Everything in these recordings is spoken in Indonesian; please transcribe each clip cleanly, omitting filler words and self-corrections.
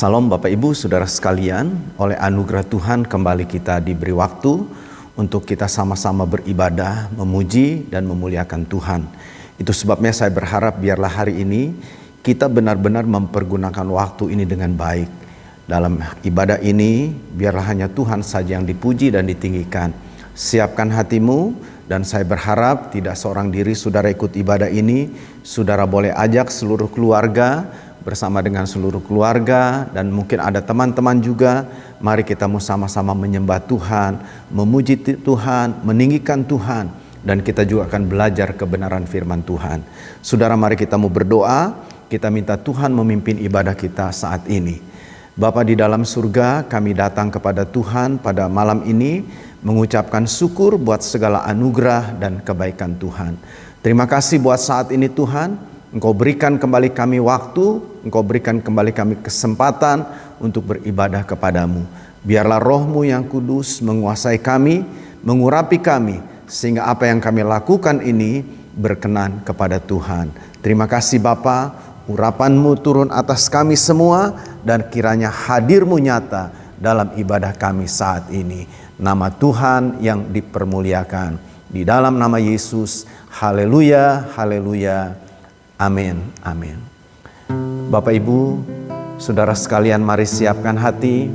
Salam Bapak Ibu Saudara sekalian, oleh anugerah Tuhan kembali kita diberi waktu untuk kita sama-sama beribadah, memuji dan memuliakan Tuhan. Itu sebabnya saya berharap biarlah hari ini kita benar-benar mempergunakan waktu ini dengan baik. Dalam ibadah ini biarlah hanya Tuhan saja yang dipuji dan ditinggikan. Siapkan hatimu, dan saya berharap tidak seorang diri saudara ikut ibadah ini, saudara boleh ajak seluruh keluarga, bersama dengan seluruh keluarga, dan mungkin ada teman-teman juga. Mari kita sama-sama menyembah Tuhan, memuji Tuhan, meninggikan Tuhan, dan kita juga akan belajar kebenaran firman Tuhan. Saudara, mari kita mau berdoa, kita minta Tuhan memimpin ibadah kita saat ini. Bapa di dalam surga, kami datang kepada Tuhan pada malam ini, mengucapkan syukur buat segala anugerah dan kebaikan Tuhan. Terima kasih buat saat ini Tuhan, Engkau berikan kembali kami waktu, Engkau berikan kembali kami kesempatan untuk beribadah kepadamu. Biarlah Roh-Mu yang kudus menguasai kami, mengurapi kami, sehingga apa yang kami lakukan ini berkenan kepada Tuhan. Terima kasih Bapa, urapan-Mu turun atas kami semua, dan kiranya hadir-Mu nyata dalam ibadah kami saat ini. Nama Tuhan yang dipermuliakan. Di dalam nama Yesus, haleluya, haleluya. Amin, amin. Bapak Ibu, saudara sekalian, mari siapkan hati.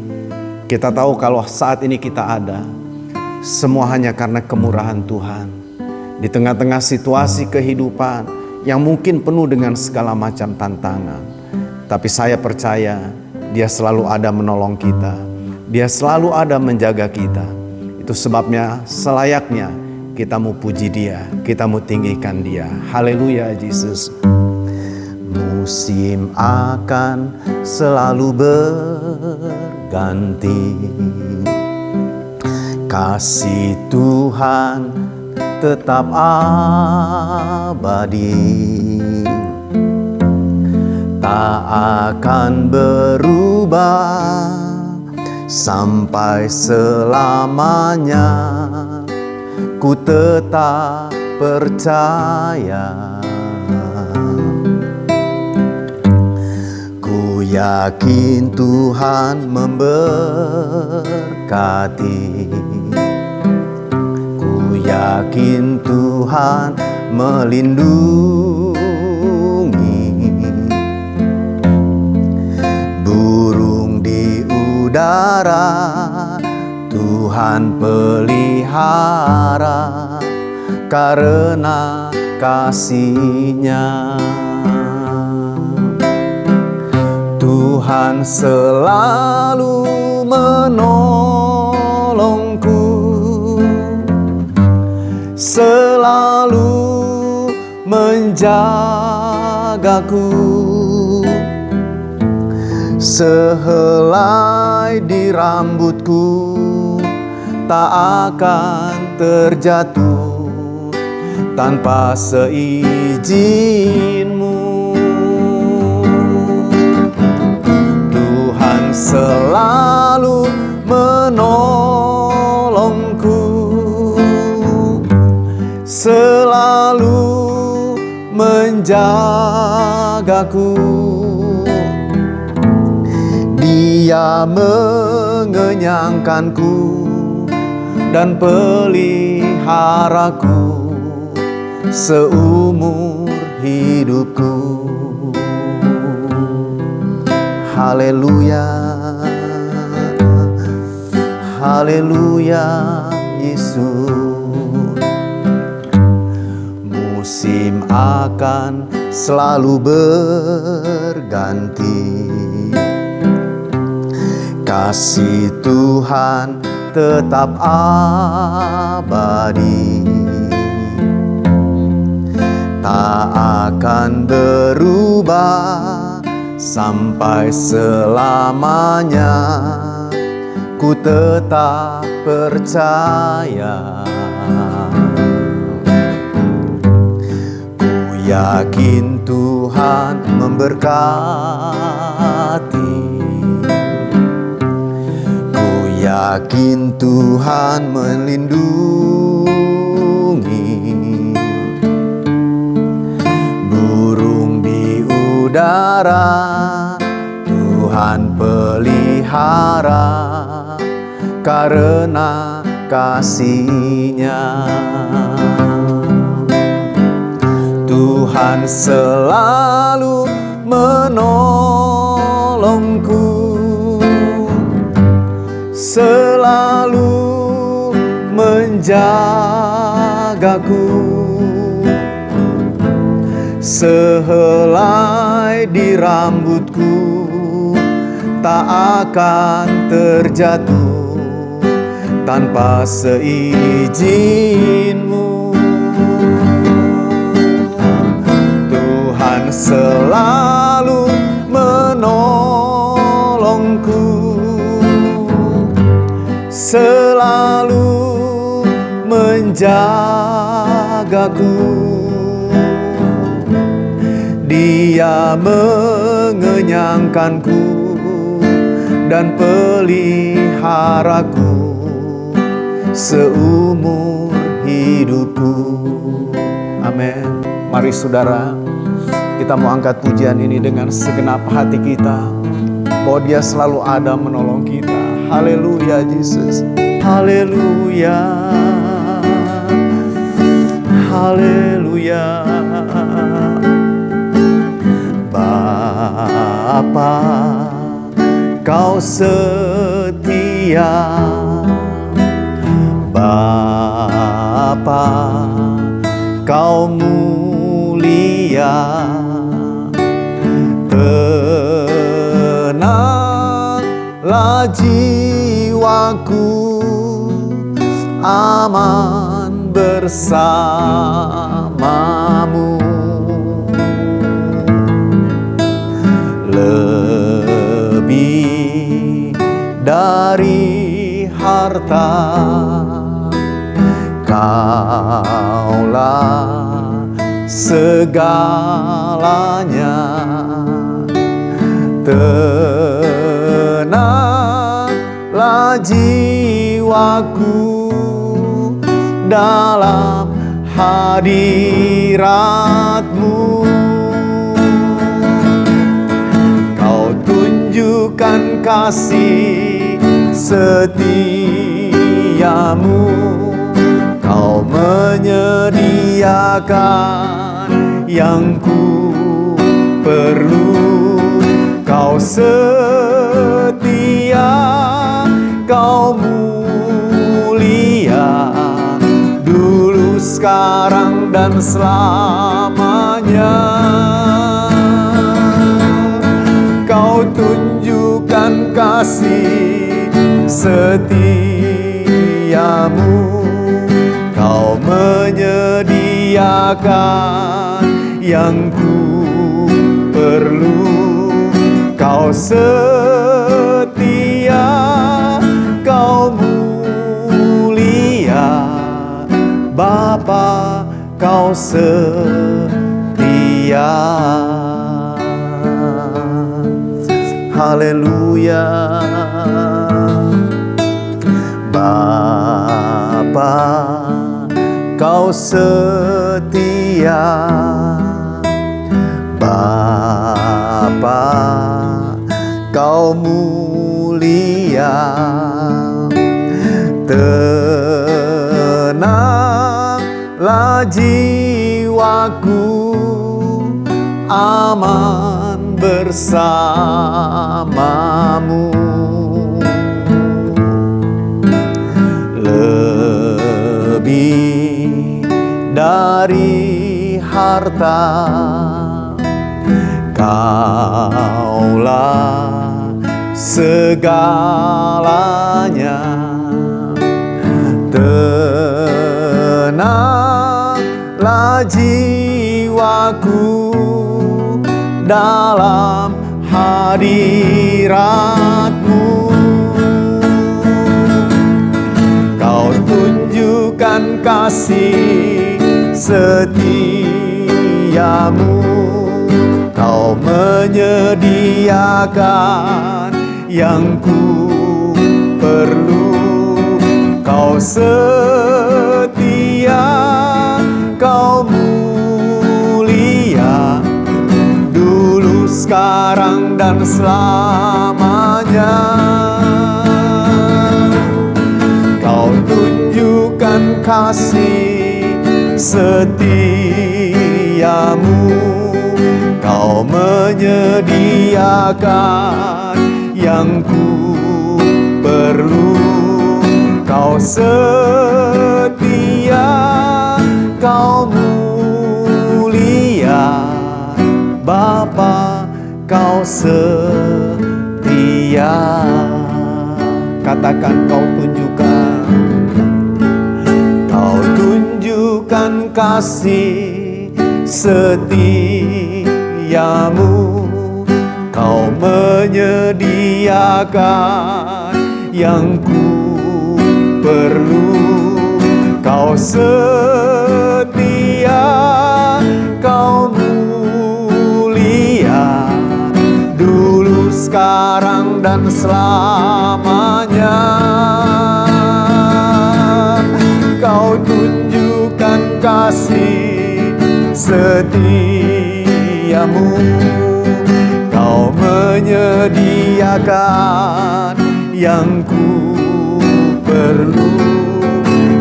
Kita tahu kalau saat ini kita ada, semua hanya karena kemurahan Tuhan. Di tengah-tengah situasi kehidupan yang mungkin penuh dengan segala macam tantangan, tapi saya percaya Dia selalu ada menolong kita. Dia selalu ada menjaga kita. Itu sebabnya selayaknya kita mau puji Dia, kita mau tinggikan Dia. Haleluya Yesus. Musim akan selalu berganti, kasih Tuhan tetap abadi, tak akan berubah sampai selamanya. Ku tetap percaya, ku yakin Tuhan memberkati, ku yakin Tuhan melindungi. Burung di udara Tuhan pelihara karena kasih-Nya. Tuhan selalu menolongku, selalu menjagaku. Sehelai di rambutku tak akan terjatuh tanpa seizin-Mu. Tuhan selalu menolongku, selalu menjagaku. Dia mengenyangkanku dan peliharaku seumur hidupku. Haleluya, haleluya Yesus. Musim akan selalu berganti, kasih Tuhan tetap abadi, tak akan berubah sampai selamanya. Ku tetap percaya, ku yakin Tuhan memberkati, ku yakin Tuhan melindungi. Burung di udara Tuhan pelihara karena kasih-Nya. Tuhan selalu menolongku, selalu menjagaku. Sehelai di rambutku tak akan terjatuh tanpa seizin-Mu. Tuhan selalu menolongku, selalu menjagaku. Dia mengenyangkanku dan peliharaku seumur hidupku. Amin. Mari saudara, kita mau angkat pujian ini dengan segenap hati kita, bahwa Dia selalu ada menolong kita. Haleluya Yesus. Haleluya. Haleluya. Bapa, Kau setia. Bapa, Kau mulia. Tenanglah jiwaku, aman bersama-Mu. Lebih dari harta, Kaulah segalanya. Tenanglah jiwaku dalam hadirat-Mu. Kau tunjukkan kasih setia-Mu. Kau menyediakan yang ku perlu. Kau setia, Kau mulia, dulu, sekarang, dan selamanya. Kau tunjukkan kasih setia-Mu. Kau menyediakan yang ku perlu. Kau setia, Kau mulia, Bapa, Kau setia. Haleluya. Bapa, Kau setia. Bapa, Kau mulia. Tenanglah jiwaku, aman bersama-Mu. Lebih dari harta, Kaulah segalanya. Tenanglah jiwaku dalam hadirat-Mu. Kau tunjukkan kasih setia-Mu. Kau menyediakan yang ku perlu. Kau setia, Kau mulia, dulu, sekarang, dan selamanya. kasih setiamu, Kau menyediakan yang ku perlu. Kau setia, Kau mulia, Bapa, Kau setia. Katakan, Kau tunjukkan, Kau tunjukkan kasih setiamu, Kau menyediakan yang ku perlu. Kau setia, Kau mulia, dulu, sekarang, dan selamanya. Kau tunjukkan kasih setiamu, Kau menyediakan yang ku perlu.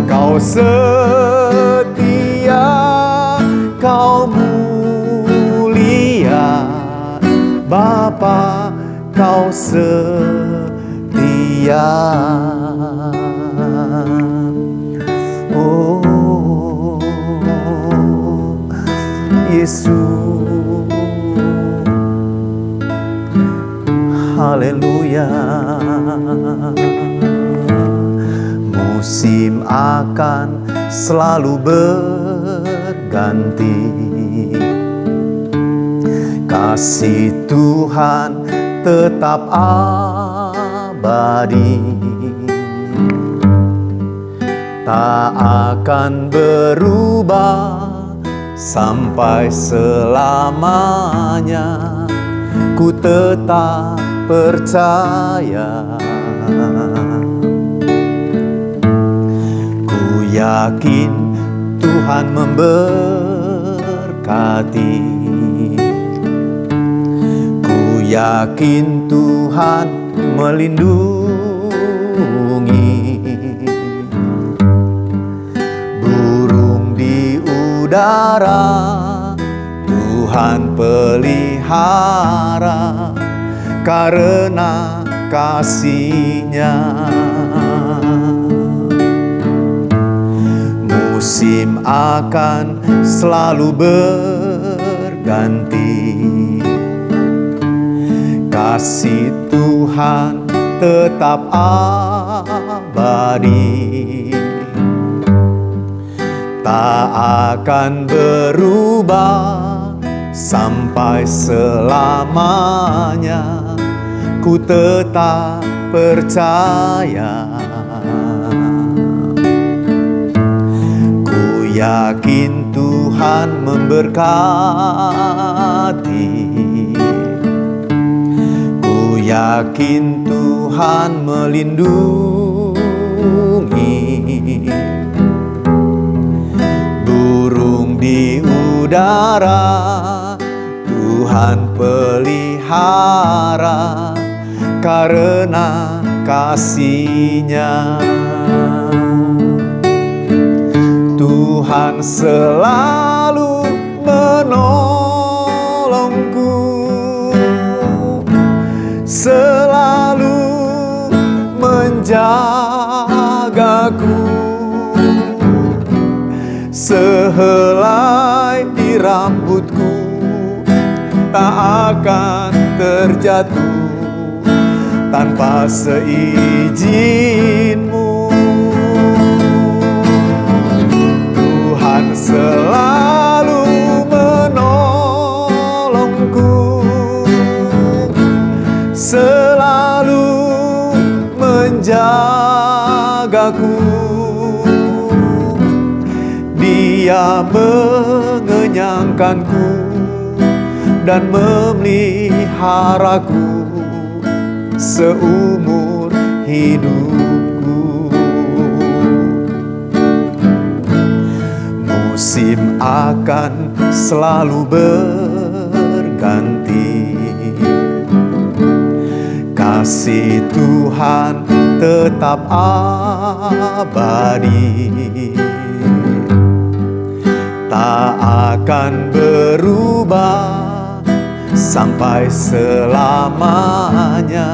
Kau setia, Kau mulia, Bapa, Kau setia. Oh, Yesus, haleluya. Musim akan selalu berganti, kasih Tuhan tetap abadi, tak akan berubah sampai selamanya. Ku tetap percaya, ku yakin Tuhan memberkati, ku yakin Tuhan melindungi. Burung di udara Tuhan pelihara karena kasih-Nya. Musim akan selalu berganti, kasih Tuhan tetap abadi, tak akan berubah sampai selamanya. Ku tetap percaya, ku yakin Tuhan memberkati, ku yakin Tuhan melindungi. Burung di udara Tuhan pelihara karena kasih-Nya. Tuhan selalu menolongku, selalu menjagaku. Sehelai di rambutku tak akan terjatuh tanpa seizin-Mu. Tuhan selalu menolongku, selalu menjagaku. Dia mengenyangkanku dan memeliharaku seumur hidupku. Musim akan selalu berganti, kasih Tuhan tetap abadi, tak akan berubah sampai selamanya.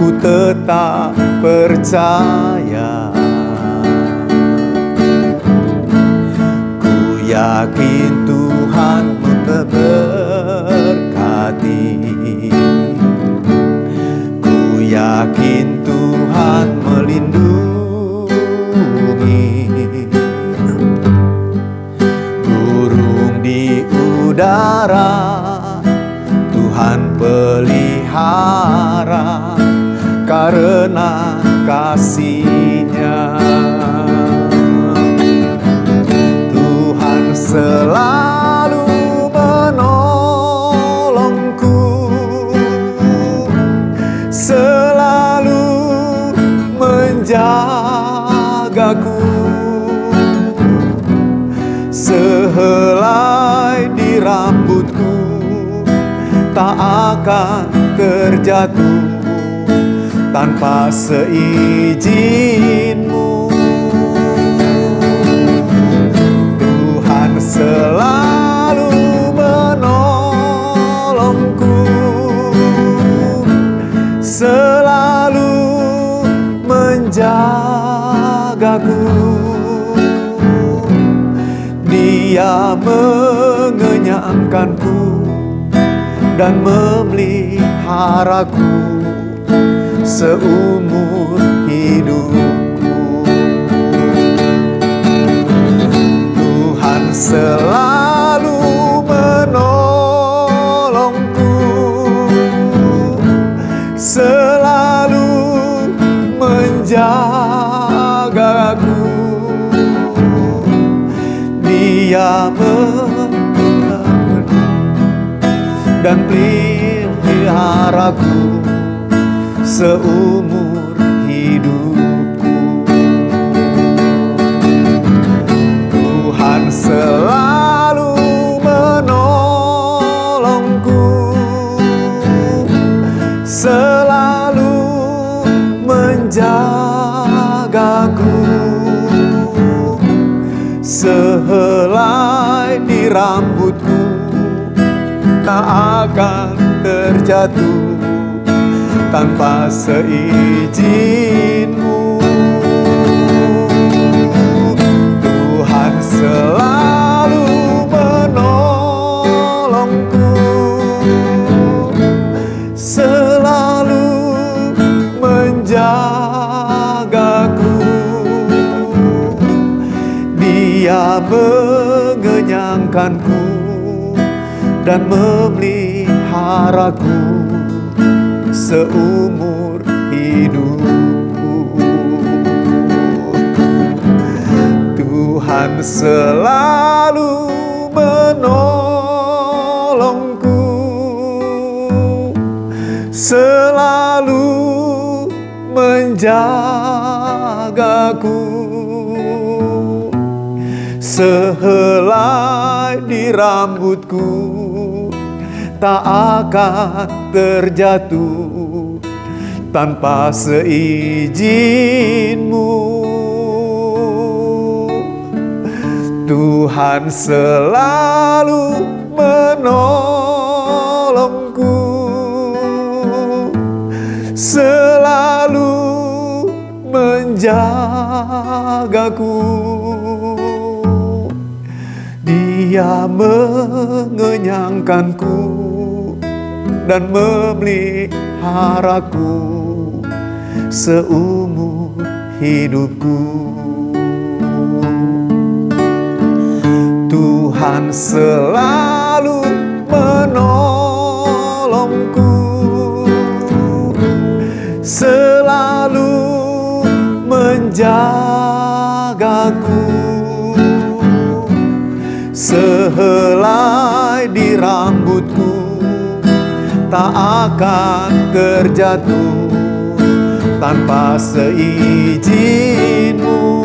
Ku tetap percaya, ku yakin Tuhan memberkati, ku yakin Tuhan melindungi. Burung di udara Tuhan pelihara karena kasih-Nya. Tuhan selalu menolongku, selalu menjagaku. Sehelai di rambutku tak akan terjatuh tanpa seizin-Mu. Tuhan selalu menolongku, selalu menjagaku. Dia mengenyangkanku dan memeliharaku seumur hidupku. Tuhan selalu menolongku, selalu menjagaku. Dia menjagaku dan peliharaku seumur hidupku. Tuhan selalu menolongku, selalu menjagaku. Sehelai di rambutku tak akan terjatuh tanpa seizin-Mu. Tuhan selalu menolongku, selalu menjagaku. Dia mengenyangkanku dan memeliharaku seumur hidupku. Tuhan selalu menolongku, selalu menjagaku. Sehelai di rambutku tak akan terjatuh tanpa seizin-Mu. Tuhan selalu menolongku, selalu menjagaku. Dia mengenyangkanku dan memeliharaku seumur hidupku. Tuhan selalu menolongku, selalu menjagaku. Sehelai di rambutku tak akan terjatuh tanpa seizin-Mu.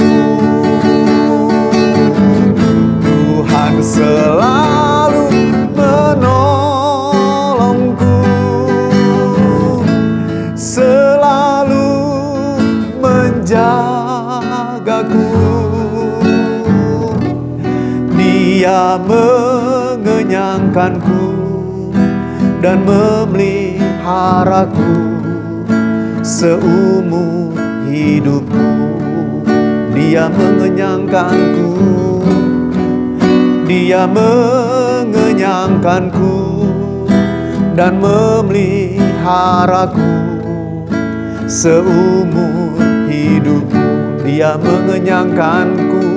Tuhan selalu menolongku, selalu Dia mengenyangkanku dan memeliharaku seumur hidupku. Dia mengenyangkanku, Dia mengenyangkanku dan memeliharaku seumur hidupku. Dia mengenyangkanku,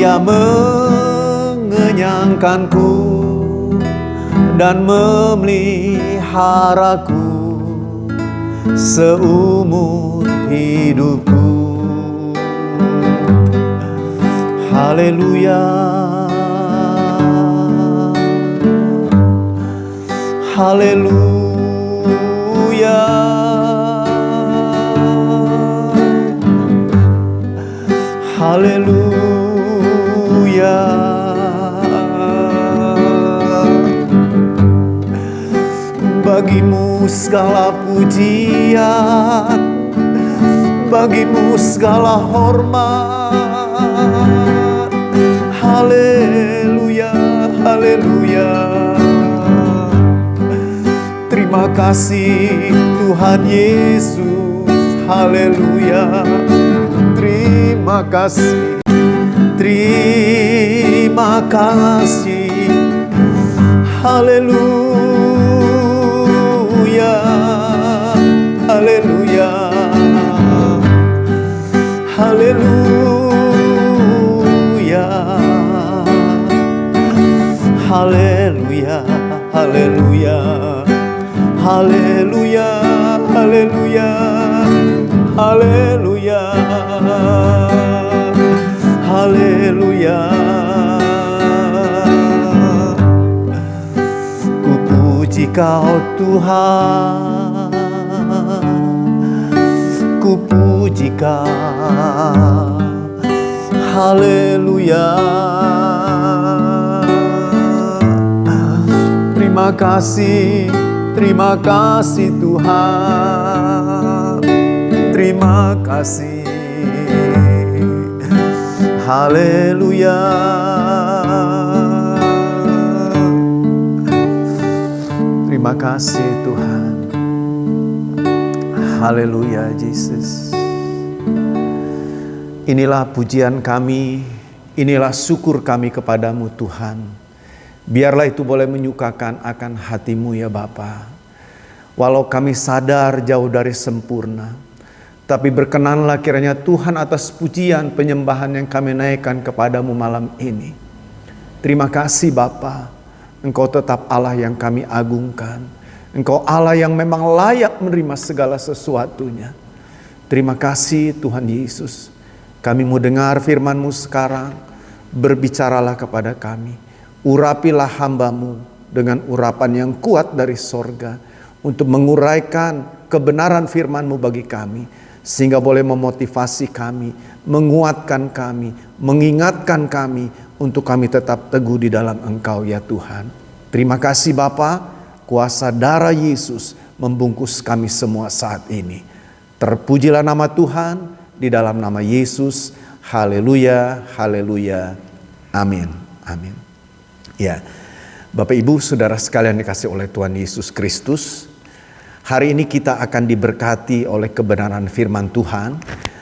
Dia mengenyangkanku dan memeliharaku seumur hidupku. Haleluya, haleluya, haleluya. Bagimu segala pujian, bagimu segala hormat. Haleluya, haleluya. Terima kasih Tuhan Yesus. Haleluya. Terima kasih, terima kasih. Haleluya, haleluya, haleluya, haleluya, haleluya, haleluya, haleluya, haleluya, haleluya. Ku puji Kau Tuhan, ku puji Kau. Haleluya. Terima kasih Tuhan. Terima kasih. Haleluya. Terima kasih Tuhan. Haleluya Yesus. Inilah pujian kami, inilah syukur kami kepadamu Tuhan. Biarlah itu boleh menyukakan akan hatimu ya Bapa. Walau kami sadar jauh dari sempurna, tapi berkenanlah kiranya Tuhan atas pujian penyembahan yang kami naikkan kepadamu malam ini. Terima kasih Bapa, Engkau tetap Allah yang kami agungkan. Engkau Allah yang memang layak menerima segala sesuatunya. Terima kasih Tuhan Yesus. Kami mau dengar firman-Mu sekarang. Berbicaralah kepada kami. Urapilah hamba-Mu dengan urapan yang kuat dari sorga. Untuk menguraikan kebenaran firman-Mu bagi kami. Sehingga boleh memotivasi kami, menguatkan kami, mengingatkan kami. Untuk kami tetap teguh di dalam Engkau ya Tuhan. Terima kasih Bapa, kuasa darah Yesus membungkus kami semua saat ini. Terpujilah nama Tuhan di dalam nama Yesus. Haleluya, haleluya, amin, amin. Ya, Bapak Ibu Saudara sekalian dikasih oleh Tuhan Yesus Kristus. Hari ini kita akan diberkati oleh kebenaran firman Tuhan.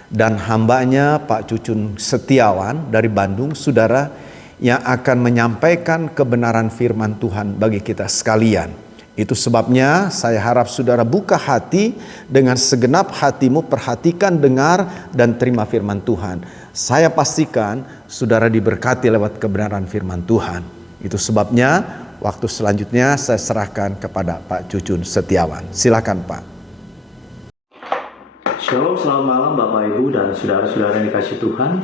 Dan hambanya Pak Cucun Setiawan dari Bandung, saudara, yang akan menyampaikan kebenaran firman Tuhan bagi kita sekalian. Itu sebabnya saya harap saudara buka hati dengan segenap hatimu, perhatikan, dengar, dan terima firman Tuhan. Saya pastikan saudara diberkati lewat kebenaran firman Tuhan. Itu sebabnya waktu selanjutnya saya serahkan kepada Pak Cucun Setiawan. Silakan Pak. Shalom, selamat malam Bapak Ibu dan saudara-saudara yang dikasih Tuhan.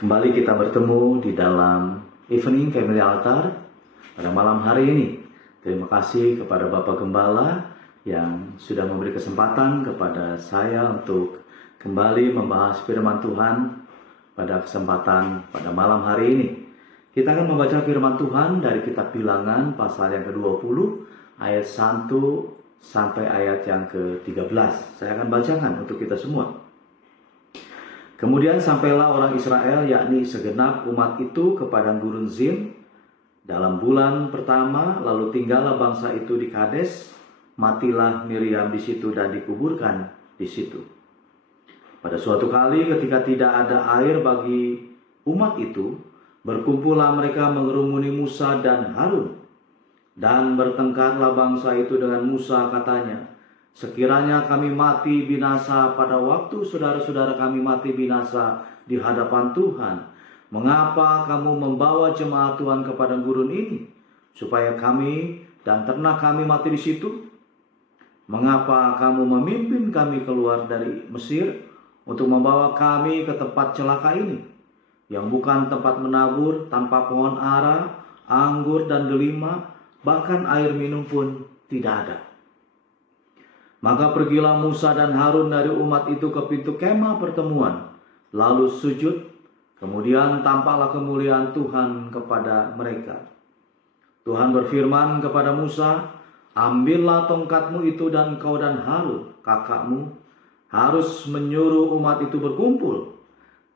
Kembali kita bertemu di dalam Evening Family Altar pada malam hari ini. Terima kasih kepada Bapak Gembala yang sudah memberi kesempatan kepada saya untuk kembali membahas firman Tuhan pada kesempatan pada malam hari ini. Kita akan membaca firman Tuhan dari kitab Bilangan pasal yang ke-20 ayat 1 sampai ayat yang ke-13. Saya akan bacakan untuk kita semua. Kemudian sampailah orang Israel, yakni segenap umat itu, ke padang gurun Zin dalam bulan pertama, lalu tinggallah bangsa itu di Kades. Matilah Miriam di situ dan dikuburkan di situ. Pada suatu kali ketika tidak ada air bagi umat itu, berkumpullah mereka mengerumuni Musa dan Harun. Dan bertengkarlah bangsa itu dengan Musa, katanya, sekiranya kami mati binasa pada waktu saudara-saudara kami mati binasa di hadapan Tuhan, mengapa kamu membawa jemaat Tuhan ke padang gurun ini, supaya kami dan ternak kami mati di situ? Mengapa kamu memimpin kami keluar dari Mesir untuk membawa kami ke tempat celaka ini, yang bukan tempat menabur, tanpa pohon ara, anggur dan delima, bahkan air minum pun tidak ada? Maka pergilah Musa dan Harun dari umat itu ke pintu kemah pertemuan, lalu sujud. Kemudian tampaklah kemuliaan Tuhan kepada mereka. Tuhan berfirman kepada Musa, ambillah tongkatmu itu dan kau dan Harun, kakakmu, harus menyuruh umat itu berkumpul.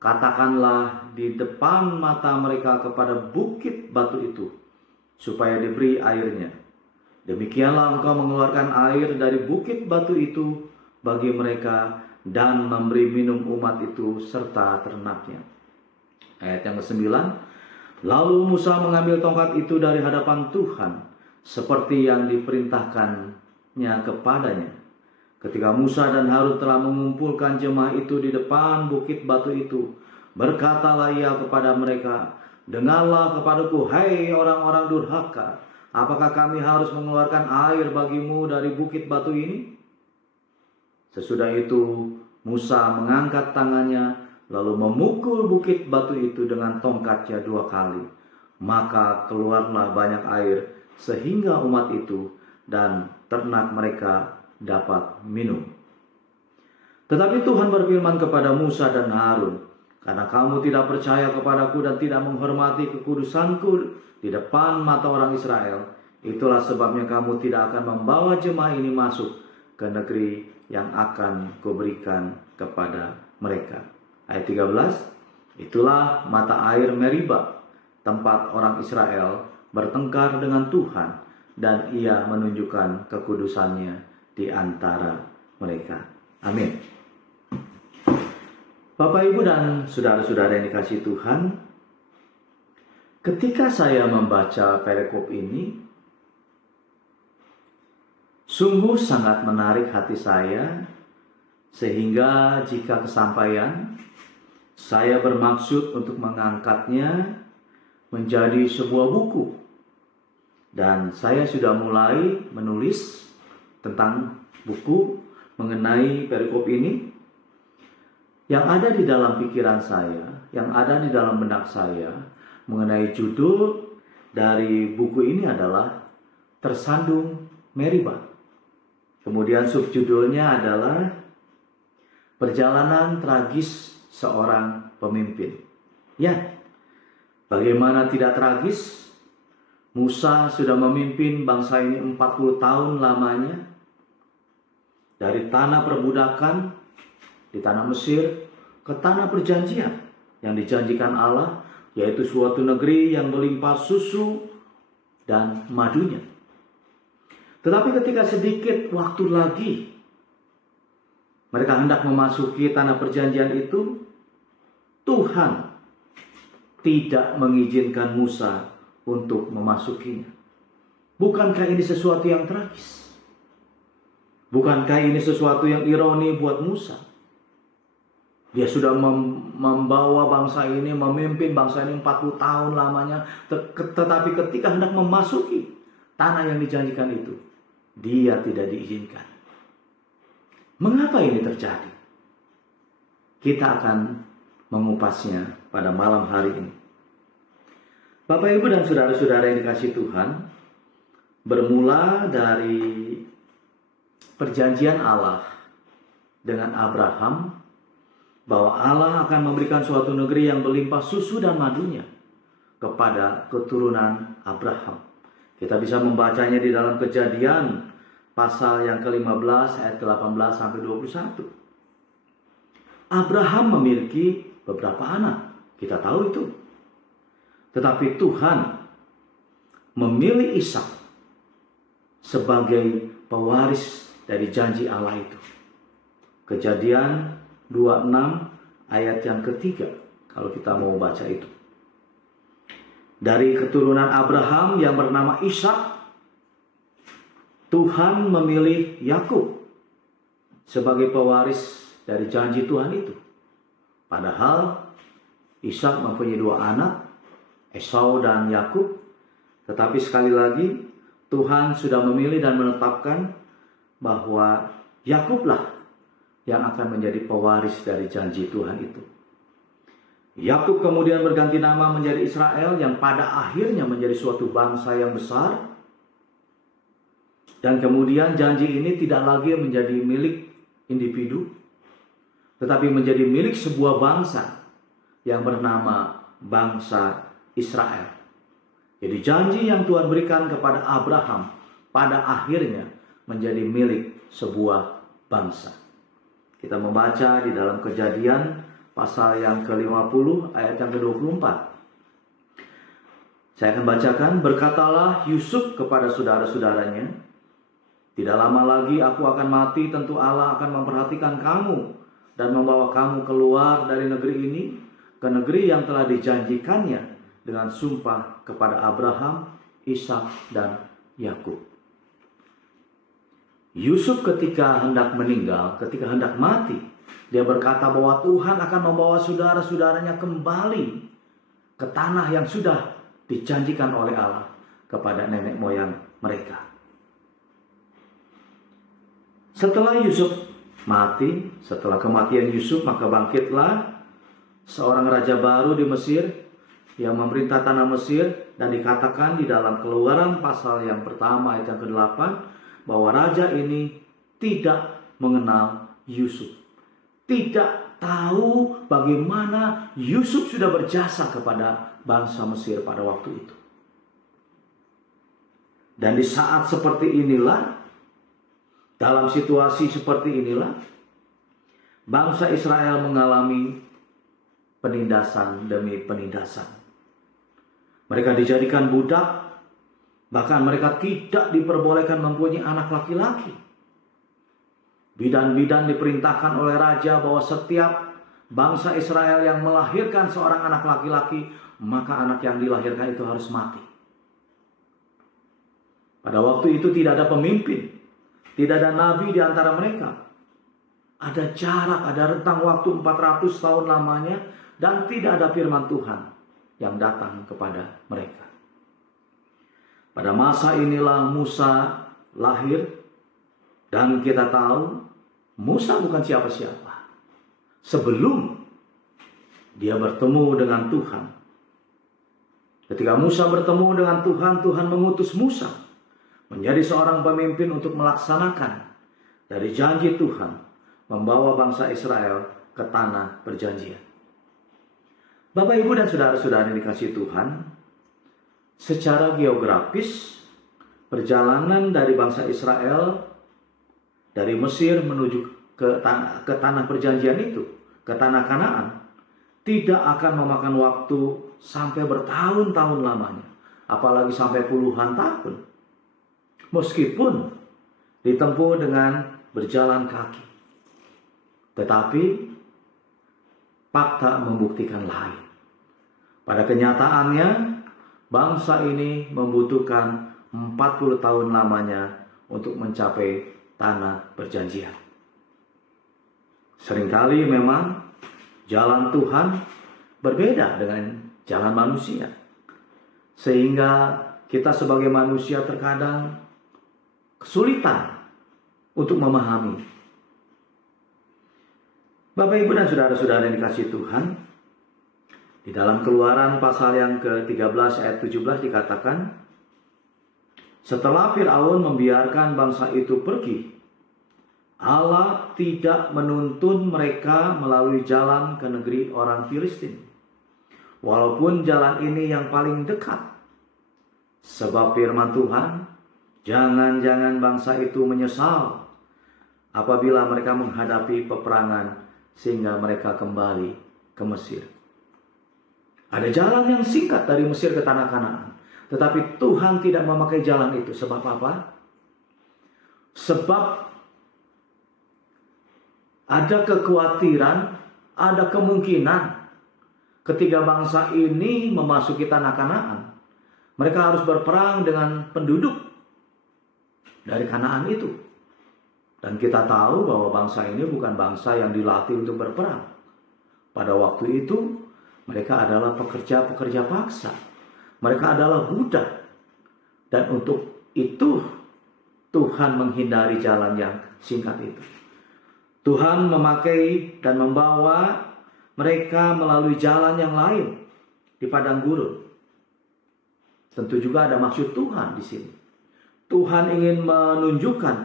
Katakanlah di depan mata mereka kepada bukit batu itu, supaya diberi airnya. Demikianlah engkau mengeluarkan air dari bukit batu itu bagi mereka dan memberi minum umat itu serta ternaknya. Ayat yang ke-9, lalu Musa mengambil tongkat itu dari hadapan Tuhan, seperti yang diperintahkannya kepadanya. Ketika Musa dan Harun telah mengumpulkan jemaah itu di depan bukit batu itu, berkatalah ia kepada mereka, dengarlah kepadaku, hai orang-orang durhaka, apakah kami harus mengeluarkan air bagimu dari bukit batu ini? Sesudah itu Musa mengangkat tangannya, lalu memukul bukit batu itu dengan tongkatnya 2 kali. Maka keluarlah banyak air, sehingga umat itu dan ternak mereka dapat minum. Tetapi Tuhan berfirman kepada Musa dan Harun, karena kamu tidak percaya kepadaku dan tidak menghormati kekudusanku di depan mata orang Israel, itulah sebabnya kamu tidak akan membawa jemaah ini masuk ke negeri yang akan kuberikan kepada mereka. Ayat 13, itulah mata air Meriba, tempat orang Israel bertengkar dengan Tuhan, dan ia menunjukkan kekudusannya di antara mereka. Amin. Bapak, Ibu, dan saudara-saudara yang dikasihi Tuhan, ketika saya membaca perikop ini, sungguh sangat menarik hati saya, sehingga jika kesampaian, saya bermaksud untuk mengangkatnya menjadi sebuah buku. Dan saya sudah mulai menulis tentang buku mengenai perikop ini. Yang ada di dalam pikiran saya, yang ada di dalam benak saya mengenai judul dari buku ini adalah Tersandung Meriba. Kemudian subjudulnya adalah Perjalanan Tragis Seorang Pemimpin. Ya, bagaimana tidak tragis? Musa sudah memimpin bangsa ini 40 tahun lamanya. Dari tanah perbudakan di tanah Mesir ke tanah perjanjian yang dijanjikan Allah, yaitu suatu negeri yang melimpah susu dan madunya. Tetapi ketika sedikit waktu lagi mereka hendak memasuki tanah perjanjian itu, Tuhan tidak mengizinkan Musa untuk memasukinya. Bukankah ini sesuatu yang tragis? Bukankah ini sesuatu yang ironi buat Musa? Dia sudah membawa bangsa ini, memimpin bangsa ini 40 tahun lamanya, tetapi ketika hendak memasuki tanah yang dijanjikan itu, dia tidak diizinkan. Mengapa ini terjadi? Kita akan mengupasnya pada malam hari ini. Bapak, Ibu, dan saudara-saudara yang dikasihi Tuhan, bermula dari perjanjian Allah dengan Abraham, bahwa Allah akan memberikan suatu negeri yang berlimpah susu dan madunya kepada keturunan Abraham. Kita bisa membacanya di dalam Kejadian pasal yang ke-15 ayat ke-18 sampai 21. Abraham memiliki beberapa anak, kita tahu itu. Tetapi Tuhan memilih Ishak sebagai pewaris dari janji Allah itu. Kejadian 26 ayat yang ketiga, kalau kita mau baca itu. Dari keturunan Abraham yang bernama Ishak, Tuhan memilih Yakub sebagai pewaris dari janji Tuhan itu. Padahal Ishak mempunyai dua anak, Esau dan Yakub. Tetapi sekali lagi Tuhan sudah memilih dan menetapkan bahwa Yakublah yang akan menjadi pewaris dari janji Tuhan itu. Yakub kemudian berganti nama menjadi Israel, yang pada akhirnya menjadi suatu bangsa yang besar. Dan kemudian janji ini tidak lagi menjadi milik individu, tetapi menjadi milik sebuah bangsa yang bernama bangsa Israel. Jadi janji yang Tuhan berikan kepada Abraham pada akhirnya menjadi milik sebuah bangsa. Kita membaca di dalam Kejadian pasal yang ke-50 ayat yang ke-24. Saya akan bacakan. Berkatalah Yusuf kepada saudara-saudaranya, tidak lama lagi aku akan mati, tentu Allah akan memperhatikan kamu dan membawa kamu keluar dari negeri ini ke negeri yang telah dijanjikannya dengan sumpah kepada Abraham, Ishak, dan Yakub. Yusuf ketika hendak meninggal, ketika hendak mati, dia berkata bahwa Tuhan akan membawa saudara-saudaranya kembali ke tanah yang sudah dijanjikan oleh Allah kepada nenek moyang mereka. Setelah Yusuf mati, setelah kematian Yusuf, maka bangkitlah seorang raja baru di Mesir yang memerintah tanah Mesir, dan dikatakan di dalam Keluaran pasal yang pertama ayat yang ke-8 bahwa raja ini tidak mengenal Yusuf. Tidak tahu bagaimana Yusuf sudah berjasa kepada bangsa Mesir pada waktu itu. Dan di saat seperti inilah, dalam situasi seperti inilah, bangsa Israel mengalami penindasan demi penindasan. Mereka dijadikan budak, bahkan mereka tidak diperbolehkan mempunyai anak laki-laki. Bidan-bidan diperintahkan oleh raja bahwa setiap bangsa Israel yang melahirkan seorang anak laki-laki, maka anak yang dilahirkan itu harus mati. Pada waktu itu tidak ada pemimpin, tidak ada nabi di antara mereka. Ada jarak, ada rentang waktu 400 tahun lamanya, dan tidak ada firman Tuhan yang datang kepada mereka. Pada masa inilah Musa lahir, dan kita tahu Musa bukan siapa-siapa. Sebelum dia bertemu dengan Tuhan, ketika Musa bertemu dengan Tuhan, Tuhan mengutus Musa menjadi seorang pemimpin untuk melaksanakan dari janji Tuhan, membawa bangsa Israel ke tanah perjanjian. Bapak, Ibu, dan saudara-saudara yang dikasihi Tuhan, secara geografis, perjalanan dari bangsa Israel dari Mesir menuju ke tanah perjanjian itu, ke tanah Kanaan, tidak akan memakan waktu sampai bertahun-tahun lamanya, apalagi sampai puluhan tahun. Meskipun ditempuh dengan berjalan kaki, tetapi fakta membuktikan lain. Pada kenyataannya, bangsa ini membutuhkan 40 tahun lamanya untuk mencapai tanah perjanjian. Seringkali memang jalan Tuhan berbeda dengan jalan manusia, sehingga kita sebagai manusia terkadang kesulitan untuk memahami. Bapak, Ibu, dan saudara-saudara yang dikasihi Tuhan, di dalam Keluaran pasal yang ke-13 ayat 17 dikatakan, setelah Fir'aun membiarkan bangsa itu pergi, Allah tidak menuntun mereka melalui jalan ke negeri orang Filistin, walaupun jalan ini yang paling dekat. Sebab firman Tuhan, jangan-jangan bangsa itu menyesal apabila mereka menghadapi peperangan sehingga mereka kembali ke Mesir. Ada jalan yang singkat dari Mesir ke tanah Kanaan, tetapi Tuhan tidak memakai jalan itu. Sebab apa? Sebab ada kekhawatiran, ada kemungkinan ketika bangsa ini memasuki tanah Kanaan, mereka harus berperang dengan penduduk dari Kanaan itu. Dan kita tahu bahwa bangsa ini bukan bangsa yang dilatih untuk berperang. Pada waktu itu, mereka adalah pekerja-pekerja paksa. Mereka adalah budak. Dan untuk itu, Tuhan menghindari jalan yang singkat itu. Tuhan memakai dan membawa mereka melalui jalan yang lain di padang gurun. Tentu juga ada maksud Tuhan di sini. Tuhan ingin menunjukkan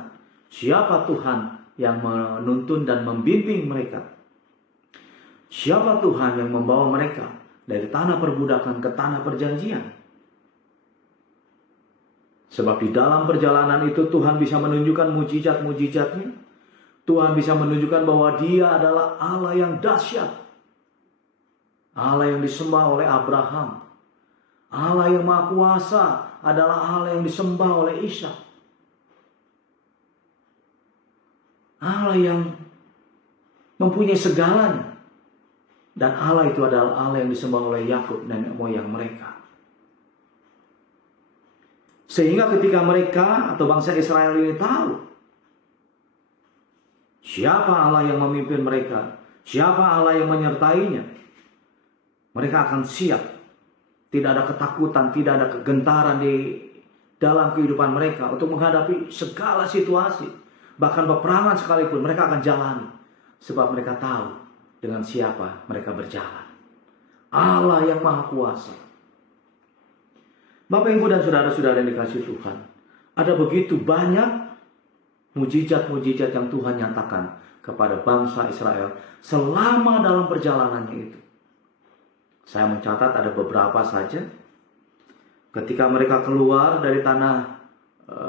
siapa Tuhan yang menuntun dan membimbing mereka. Siapa Tuhan yang membawa mereka dari tanah perbudakan ke tanah perjanjian. Sebab di dalam perjalanan itu Tuhan bisa menunjukkan mujizat-mujizatnya. Tuhan bisa menunjukkan bahwa Dia adalah Allah yang dahsyat. Allah yang disembah oleh Abraham. Allah yang Maha Kuasa adalah Allah yang disembah oleh Ishak. Allah yang mempunyai segalanya. Dan Allah itu adalah Allah yang disembah oleh Yakub, nenek moyang mereka. Sehingga ketika mereka atau bangsa Israel ini tahu siapa Allah yang memimpin mereka, siapa Allah yang menyertainya, mereka akan siap. Tidak ada ketakutan, tidak ada kegentaran di dalam kehidupan mereka untuk menghadapi segala situasi. Bahkan peperangan sekalipun mereka akan jalani. Sebab mereka tahu dengan siapa mereka berjalan. Allah yang Maha Kuasa. Bapak, Ibu, dan saudara-saudara yang dikasihi Tuhan, ada begitu banyak mujizat-mujizat yang Tuhan nyatakan kepada bangsa Israel selama dalam perjalanannya itu. Saya mencatat ada beberapa saja. Ketika mereka keluar dari tanah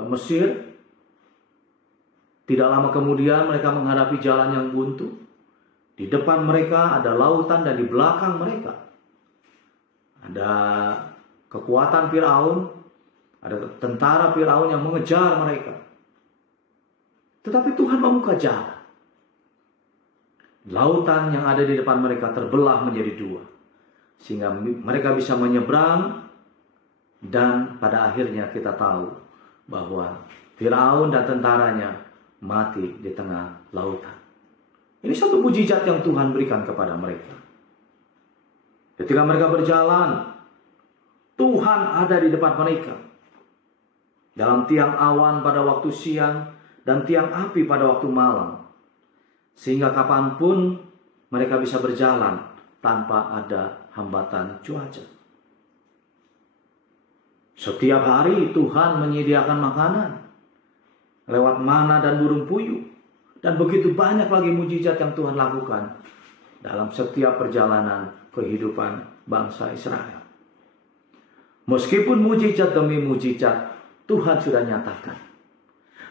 Mesir, tidak lama kemudian mereka menghadapi jalan yang buntu. Di depan mereka ada lautan dan di belakang mereka ada kekuatan Firaun, ada tentara Firaun yang mengejar mereka. Tetapi Tuhan membuka jalan. Lautan yang ada di depan mereka terbelah menjadi dua, sehingga mereka bisa menyeberang. Dan pada akhirnya kita tahu bahwa Firaun dan tentaranya mati di tengah lautan. Ini satu mujizat yang Tuhan berikan kepada mereka. Ketika mereka berjalan, Tuhan ada di depan mereka. Dalam tiang awan pada waktu siang dan tiang api pada waktu malam. Sehingga kapanpun mereka bisa berjalan tanpa ada hambatan cuaca. Setiap hari Tuhan menyediakan makanan lewat mana dan burung puyuh. Dan begitu banyak lagi mujizat yang Tuhan lakukan dalam setiap perjalanan kehidupan bangsa Israel. Meskipun mujizat demi mujizat Tuhan sudah nyatakan.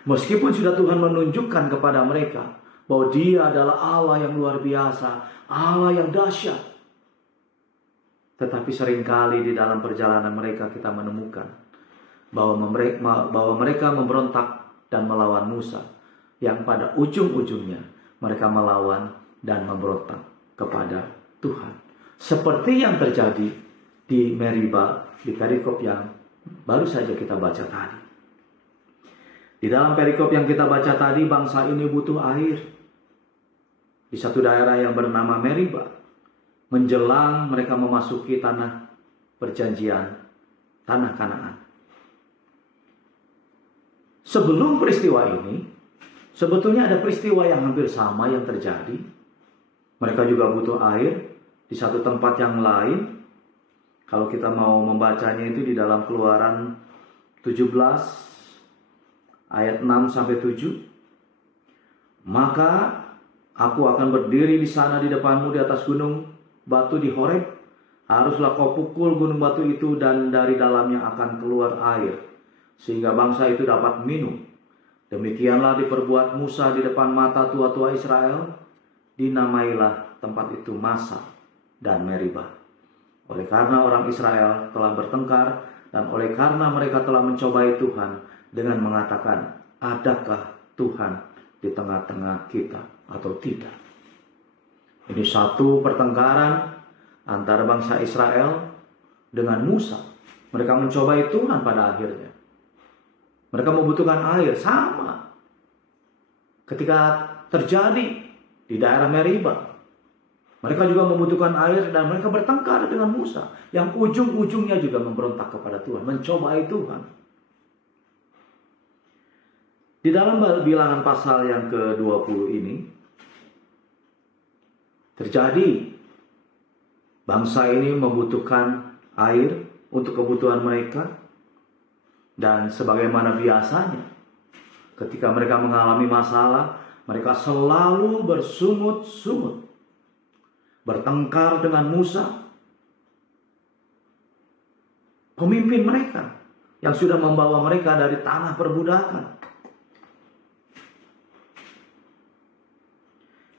Meskipun sudah Tuhan menunjukkan kepada mereka bahwa Dia adalah Allah yang luar biasa, Allah yang dahsyat. Tetapi seringkali di dalam perjalanan mereka kita menemukan bahwa mereka memberontak dan melawan Musa, yang pada ujung-ujungnya mereka melawan dan memberontak kepada Tuhan. Seperti yang terjadi di Meriba, di perikop yang baru saja kita baca tadi. Di dalam perikop yang kita baca tadi, bangsa ini butuh air. Di satu daerah yang bernama Meriba, menjelang mereka memasuki tanah perjanjian, tanah Kanaan. Sebelum peristiwa ini, sebetulnya ada peristiwa yang hampir sama yang terjadi. Mereka juga butuh air di satu tempat yang lain. Kalau kita mau membacanya itu di dalam Keluaran 17 ayat 6-7. Maka aku akan berdiri di sana di depanmu di atas gunung batu di Horeb. Haruslah kau pukul gunung batu itu dan dari dalamnya akan keluar air, sehingga bangsa itu dapat minum. Demikianlah diperbuat Musa di depan mata tua-tua Israel. dinamailah tempat itu Massa dan Meribah. Oleh karena orang Israel telah bertengkar dan oleh karena mereka telah mencobai Tuhan dengan mengatakan, adakah Tuhan di tengah-tengah kita atau tidak? Ini satu pertengkaran antara bangsa Israel dengan Musa. Mereka mencobai Tuhan pada akhirnya. Mereka membutuhkan air, sama ketika terjadi di daerah Meribah. Mereka juga membutuhkan air dan mereka bertengkar dengan Musa, yang ujung-ujungnya juga memberontak kepada Tuhan, mencobai Tuhan. Di dalam bilangan pasal yang ke-20 ini, terjadi bangsa ini membutuhkan air untuk kebutuhan mereka. Dan sebagaimana biasanya, ketika mereka mengalami masalah, mereka selalu bersungut-sungut, bertengkar dengan Musa, pemimpin mereka yang sudah membawa mereka dari tanah perbudakan.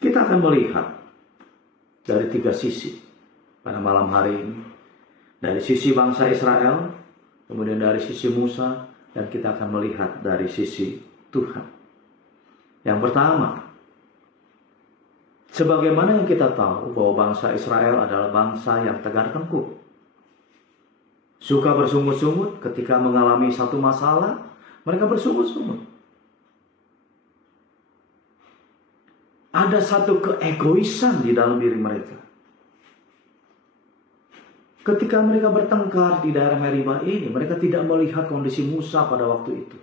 Kita akan melihat dari 3 sisi pada malam hari ini. Dari sisi bangsa Israel, kemudian dari sisi Musa, dan kita akan melihat dari sisi Tuhan. Yang pertama, sebagaimana yang kita tahu bahwa bangsa Israel adalah bangsa yang tegar tengkuk, suka bersungut-sungut ketika mengalami satu masalah, mereka bersungut-sungut. Ada satu keegoisan di dalam diri mereka. Ketika mereka bertengkar di daerah Meribah ini, mereka tidak melihat kondisi Musa pada waktu itu.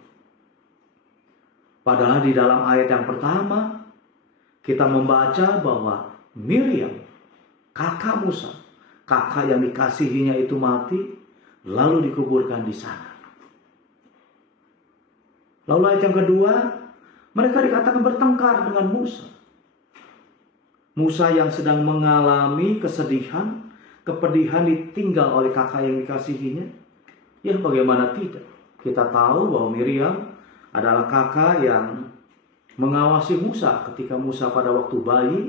Padahal di dalam ayat yang pertama, kita membaca bahwa Miriam, kakak Musa, kakak yang dikasihinya itu mati, lalu dikuburkan di sana. Lalu ayat yang kedua, mereka dikatakan bertengkar dengan Musa. Musa yang sedang mengalami kesedihan, kepedihan ditinggal oleh kakak yang dikasihinya. Ya, bagaimana tidak? Kita tahu bahwa Miriam adalah kakak yang mengawasi Musa ketika Musa pada waktu bayi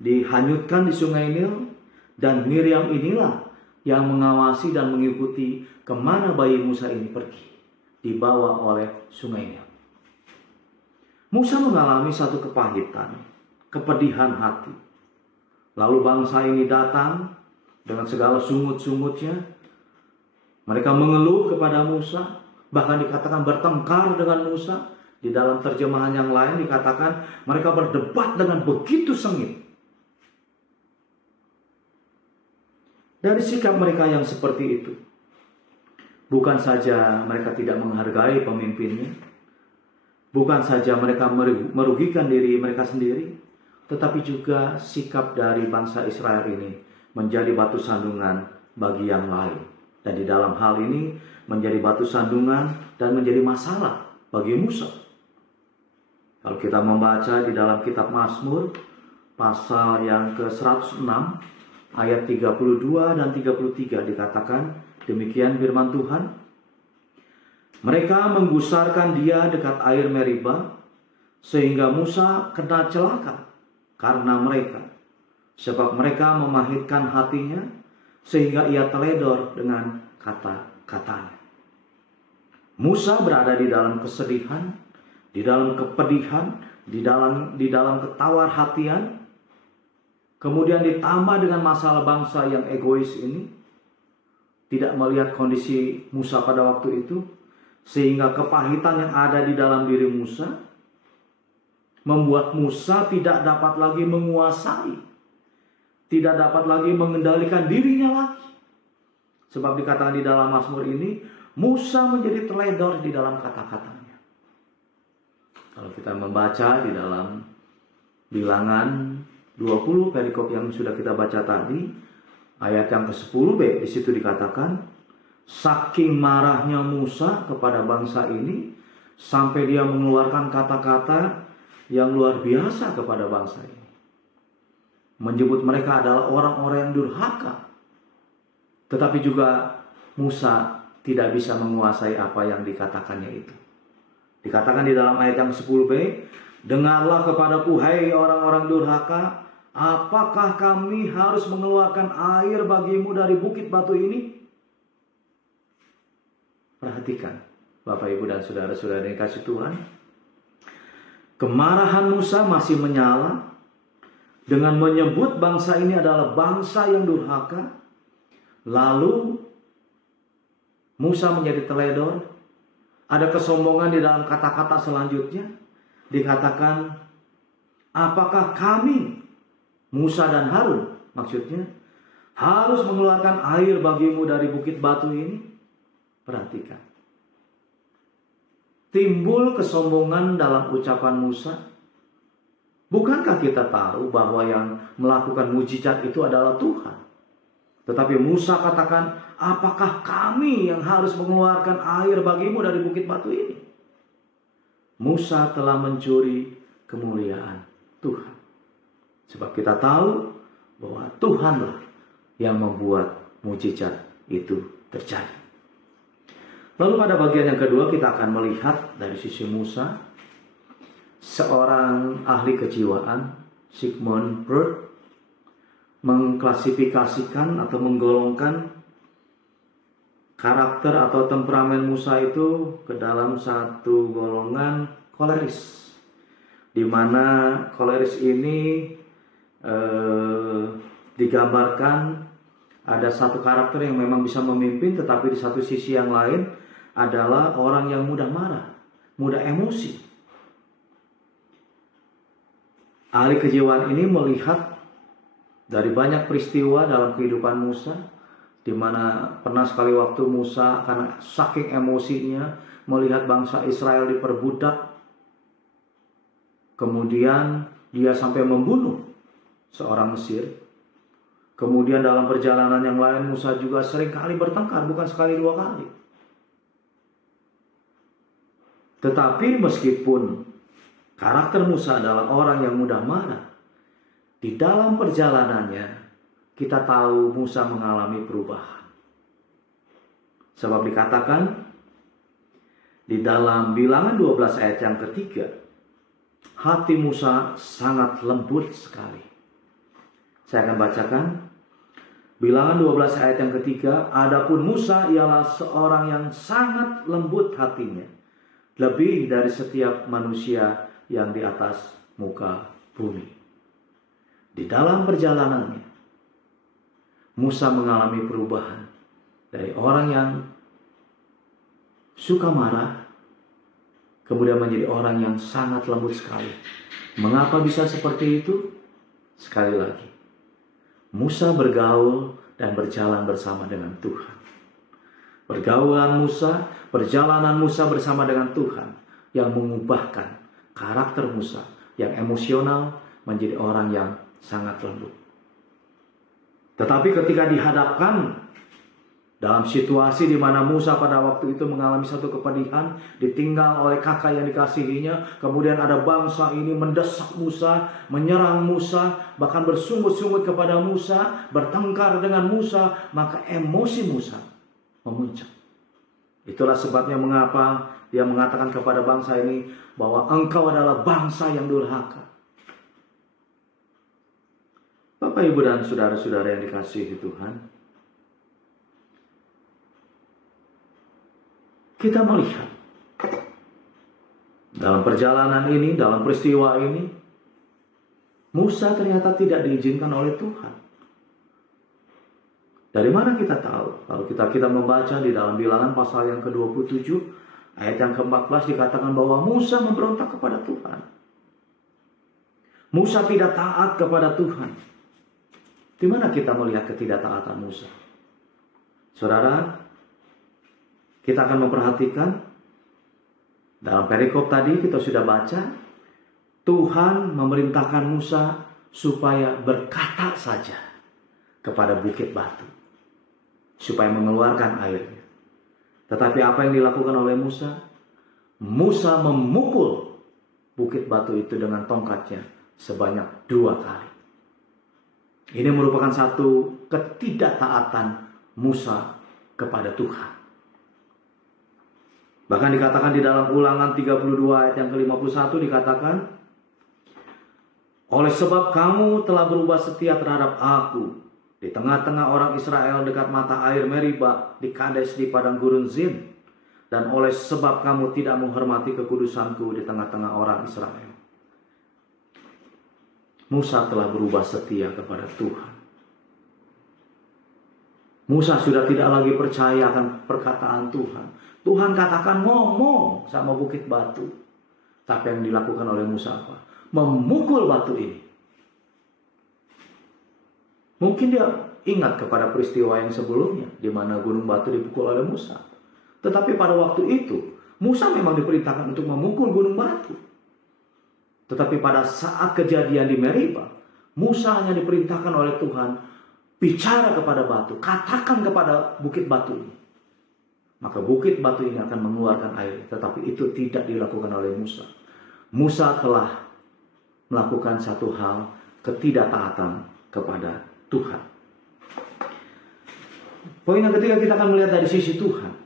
dihanyutkan di sungai Nil. Dan Miriam inilah yang mengawasi dan mengikuti kemana bayi Musa ini pergi, dibawa oleh sungai Nil. Musa mengalami satu kepahitan, kepedihan hati. Lalu bangsa ini datang dengan segala sungut-sungutnya. Mereka mengeluh kepada Musa, bahkan dikatakan bertengkar dengan Musa. Di dalam terjemahan yang lain dikatakan mereka berdebat dengan begitu sengit. Dari sikap mereka yang seperti itu, bukan saja mereka tidak menghargai pemimpinnya, bukan saja mereka merugikan diri mereka sendiri, tetapi juga sikap dari bangsa Israel ini menjadi batu sandungan bagi yang lain. Dan di dalam hal ini menjadi batu sandungan dan menjadi masalah bagi Musa. Kalau kita membaca di dalam kitab Mazmur, pasal yang ke-106, ayat 32 dan 33 dikatakan, demikian firman Tuhan, mereka menggusarkan dia dekat air Meribah, sehingga Musa kena celaka karena mereka, sebab mereka memahitkan hatinya, sehingga ia teledor dengan kata-katanya. Musa berada di dalam kesedihan, di dalam kepedihan, di dalam ketawar hatian, kemudian ditambah dengan masalah bangsa yang egois ini, tidak melihat kondisi Musa pada waktu itu, sehingga kepahitan yang ada di dalam diri Musa membuat Musa tidak dapat lagi menguasai, tidak dapat lagi mengendalikan dirinya lagi. Sebab dikatakan di dalam Mazmur ini, Musa menjadi teledor di dalam kata-katanya. Kalau kita membaca di dalam bilangan 20 perikop yang sudah kita baca tadi, ayat yang ke-10b, di situ dikatakan, saking marahnya Musa kepada bangsa ini, sampai dia mengeluarkan kata-kata yang luar biasa kepada bangsa ini. Menyebut mereka adalah orang-orang yang durhaka. Tetapi juga Musa tidak bisa menguasai apa yang dikatakannya itu. Dikatakan di dalam ayat yang 10b, Dengarlah kepadaku, hai orang-orang durhaka, apakah kami harus mengeluarkan air bagimu dari bukit batu ini? Perhatikan, Bapak, Ibu, dan saudara-saudara yang dikasihi Tuhan. Kemarahan Musa masih menyala dengan menyebut bangsa ini adalah bangsa yang durhaka. Lalu Musa menjadi teledor. Ada kesombongan di dalam kata-kata selanjutnya. Dikatakan, apakah kami, Musa dan Harun maksudnya, harus mengeluarkan air bagimu dari bukit batu ini? Perhatikan. Timbul kesombongan dalam ucapan Musa. Bukankah kita tahu bahwa yang melakukan mujizat itu adalah Tuhan? Tetapi Musa katakan, apakah kami yang harus mengeluarkan air bagimu dari bukit batu ini? Musa telah mencuri kemuliaan Tuhan. Sebab kita tahu bahwa Tuhanlah yang membuat mujizat itu terjadi. Lalu pada bagian yang kedua kita akan melihat dari sisi Musa, seorang ahli kejiwaan, Sigmund Freud, mengklasifikasikan atau menggolongkan karakter atau temperamen Musa itu ke dalam satu golongan koleris, di mana koleris ini digambarkan ada satu karakter yang memang bisa memimpin, tetapi di satu sisi yang lain adalah orang yang mudah marah, mudah emosi. Ahli kejiwaan ini melihat dari banyak peristiwa dalam kehidupan Musa, di mana pernah sekali waktu Musa karena saking emosinya melihat bangsa Israel diperbudak, kemudian dia sampai membunuh seorang Mesir. Kemudian dalam perjalanan yang lain Musa juga sering kali bertengkar, bukan sekali dua kali. Tetapi meskipun karakter Musa adalah orang yang mudah marah, di dalam perjalanannya kita tahu Musa mengalami perubahan. Sebab dikatakan di dalam Bilangan 12 ayat yang ketiga, hati Musa sangat lembut sekali. Saya akan bacakan Bilangan 12 ayat yang ketiga. Adapun Musa ialah seorang yang sangat lembut hatinya, lebih dari setiap manusia yang di atas muka bumi. Di dalam perjalanannya Musa mengalami perubahan dari orang yang suka marah kemudian menjadi orang yang sangat lembut sekali. Mengapa bisa seperti itu? Sekali lagi, Musa bergaul dan berjalan bersama dengan Tuhan. Pergaulan Musa, perjalanan Musa bersama dengan Tuhan yang mengubahkan karakter Musa yang emosional menjadi orang yang sangat lembut. Tetapi ketika dihadapkan dalam situasi di mana Musa pada waktu itu mengalami satu kepedihan, ditinggal oleh kakak yang dikasihinya, kemudian ada bangsa ini mendesak Musa, menyerang Musa, bahkan bersungut-sungut kepada Musa, bertengkar dengan Musa, maka emosi Musa memuncak. Itulah sebabnya mengapa dia mengatakan kepada bangsa ini bahwa engkau adalah bangsa yang durhaka. Bapak, Ibu, dan saudara-saudara yang dikasihi Tuhan, kita melihat dalam perjalanan ini, dalam peristiwa ini, Musa ternyata tidak diizinkan oleh Tuhan. Dari mana kita tahu? Kalau kita membaca di dalam Bilangan pasal yang ke-27, ayat yang ke-14 dikatakan bahwa Musa memberontak kepada Tuhan. Musa tidak taat kepada Tuhan. Di mana kita melihat ketidaktaatan Musa? Saudara, kita akan memperhatikan dalam perikop tadi kita sudah baca, Tuhan memerintahkan Musa supaya berkata saja kepada bukit batu, supaya mengeluarkan airnya. Tetapi apa yang dilakukan oleh Musa? Musa memukul bukit batu itu dengan tongkatnya sebanyak 2 kali. Ini merupakan satu ketidaktaatan Musa kepada Tuhan. Bahkan dikatakan di dalam Ulangan 32 ayat yang ke-51 dikatakan, Oleh sebab kamu telah berubah setia terhadap aku di tengah-tengah orang Israel dekat mata air Meriba di Kades di padang gurun Zin. Dan oleh sebab kamu tidak menghormati kekudusanku di tengah-tengah orang Israel. Musa telah berubah setia kepada Tuhan. Musa sudah tidak lagi percaya akan perkataan Tuhan. Tuhan katakan ngomong sama bukit batu. Tapi yang dilakukan oleh Musa apa? Memukul batu ini. Mungkin dia ingat kepada peristiwa yang sebelumnya, di mana gunung batu dipukul oleh Musa. Tetapi pada waktu itu, Musa memang diperintahkan untuk memukul gunung batu. Tetapi pada saat kejadian di Meriba, Musa hanya diperintahkan oleh Tuhan, bicara kepada batu, katakan kepada bukit batu ini. Maka bukit batu ini akan mengeluarkan air. Tetapi itu tidak dilakukan oleh Musa. Musa telah melakukan satu hal ketidaktaatan kepada Tuhan. Poin yang ketiga, kita akan melihat dari sisi Tuhan.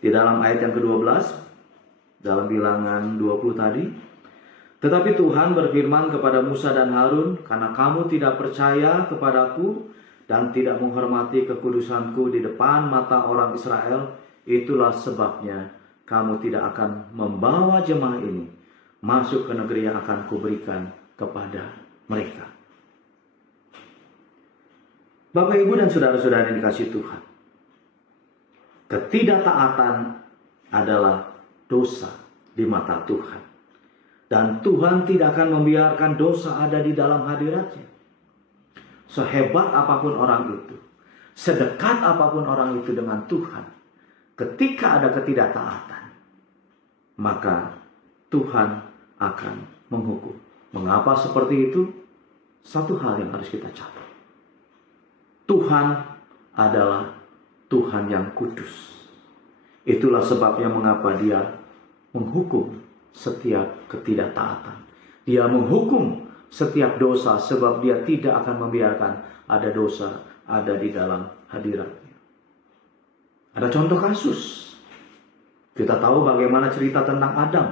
Di dalam ayat yang ke-12, dalam bilangan 20 tadi. Tetapi Tuhan berfirman kepada Musa dan Harun, karena kamu tidak percaya kepadaku dan tidak menghormati kekudusanku di depan mata orang Israel, itulah sebabnya kamu tidak akan membawa jemaah ini masuk ke negeri yang akan kuberikan kepada mereka. Bapak, Ibu, dan saudara-saudara yang dikasihi Tuhan, ketidaktaatan adalah dosa di mata Tuhan. Dan Tuhan tidak akan membiarkan dosa ada di dalam hadiratnya. Sehebat apapun orang itu, sedekat apapun orang itu dengan Tuhan, ketika ada ketidaktaatan, maka Tuhan akan menghukum. Mengapa seperti itu? Satu hal yang harus kita catat. Tuhan adalah Tuhan yang kudus. Itulah sebabnya mengapa Dia menghukum setiap ketidaktaatan. Dia menghukum setiap dosa sebab Dia tidak akan membiarkan ada dosa ada di dalam hadiratnya. Ada contoh kasus. Kita tahu bagaimana cerita tentang Adam.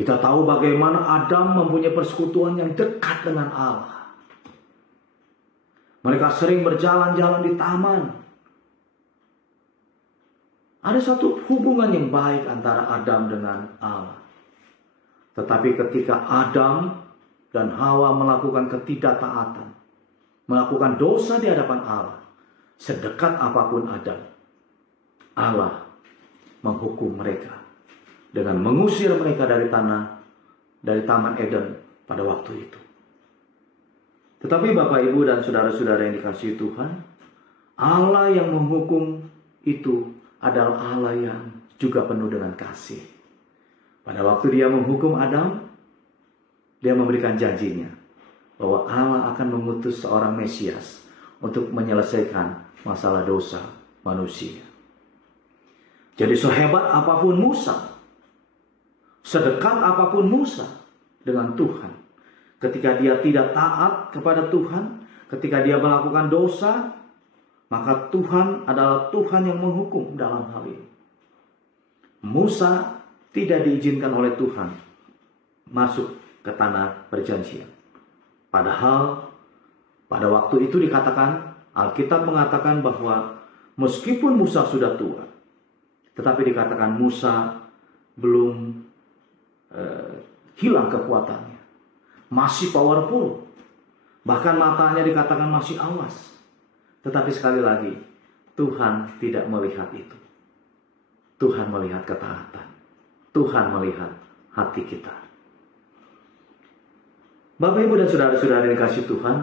Kita tahu bagaimana Adam mempunyai persekutuan yang dekat dengan Allah. Mereka sering berjalan-jalan di taman. Ada satu hubungan yang baik antara Adam dengan Allah. Tetapi ketika Adam dan Hawa melakukan ketidaktaatan, melakukan dosa di hadapan Allah, sedekat apapun Adam, Allah menghukum mereka dengan mengusir mereka dari Taman Eden pada waktu itu. Tetapi Bapak, Ibu, dan saudara-saudara yang dikasihi Tuhan, Allah yang menghukum itu adalah Allah yang juga penuh dengan kasih. Pada waktu Dia menghukum Adam, Dia memberikan janjinya bahwa Allah akan mengutus seorang Mesias untuk menyelesaikan masalah dosa manusia. Jadi sehebat apapun Musa, sedekat apapun Musa dengan Tuhan, ketika dia tidak taat kepada Tuhan, ketika dia melakukan dosa, maka Tuhan adalah Tuhan yang menghukum dalam hal ini. Musa tidak diizinkan oleh Tuhan masuk ke tanah perjanjian. Padahal pada waktu itu dikatakan, Alkitab mengatakan bahwa meskipun Musa sudah tua, tetapi dikatakan Musa belum hilang kekuatannya. Masih powerful. Bahkan matanya dikatakan masih awas. Tetapi sekali lagi, Tuhan tidak melihat itu. Tuhan melihat ketaatan. Tuhan melihat hati kita. Bapak, Ibu, dan saudara-saudara yang dikasihi Tuhan,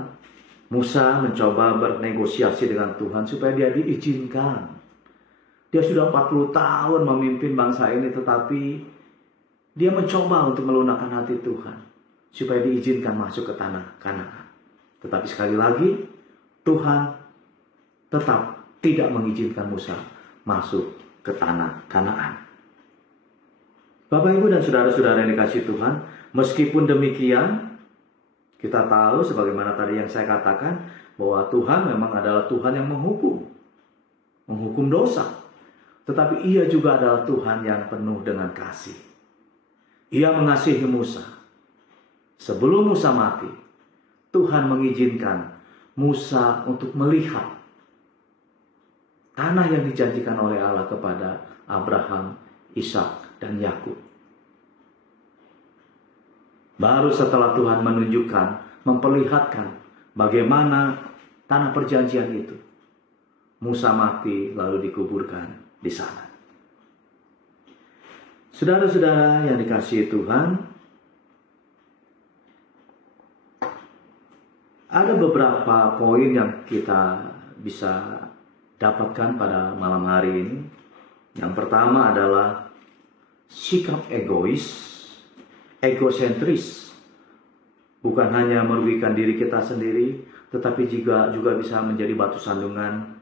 Musa mencoba bernegosiasi dengan Tuhan supaya dia diizinkan. Dia sudah 40 tahun memimpin bangsa ini, tetapi dia mencoba untuk melunakkan hati Tuhan supaya diizinkan masuk ke tanah Kanaan. Tetapi sekali lagi, Tuhan tetap tidak mengizinkan Musa masuk ke tanah Kanaan. Bapak, Ibu, dan saudara-saudara yang dikasihi Tuhan, meskipun demikian, kita tahu sebagaimana tadi yang saya katakan, bahwa Tuhan memang adalah Tuhan yang menghukum dosa. Tetapi Ia juga adalah Tuhan yang penuh dengan kasih. Ia mengasihi Musa. Sebelum Musa mati, Tuhan mengizinkan Musa untuk melihat tanah yang dijanjikan oleh Allah kepada Abraham, Ishak, dan Yakub. Baru setelah Tuhan menunjukkan, memperlihatkan bagaimana tanah perjanjian itu, Musa mati lalu dikuburkan di sana. Saudara-saudara yang dikasihi Tuhan, ada beberapa poin yang kita bisa dapatkan pada malam hari ini. Yang pertama adalah sikap egosentris. Bukan hanya merugikan diri kita sendiri, tetapi juga bisa menjadi batu sandungan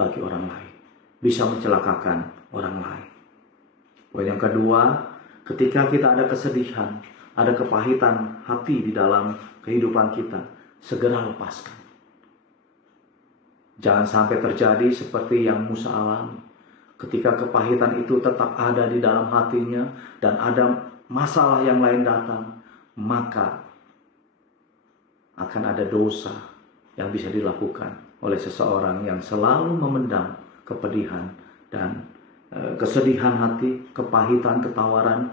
bagi orang lain. Bisa mencelakakan orang lain. Poin yang kedua, ketika kita ada kesedihan, ada kepahitan hati di dalam kehidupan kita, segera lepaskan. Jangan sampai terjadi seperti yang Musa alami. Ketika kepahitan itu tetap ada di dalam hatinya dan ada masalah yang lain datang, maka akan ada dosa yang bisa dilakukan oleh seseorang yang selalu memendam kepedihan dan kesedihan hati, kepahitan, ketawaran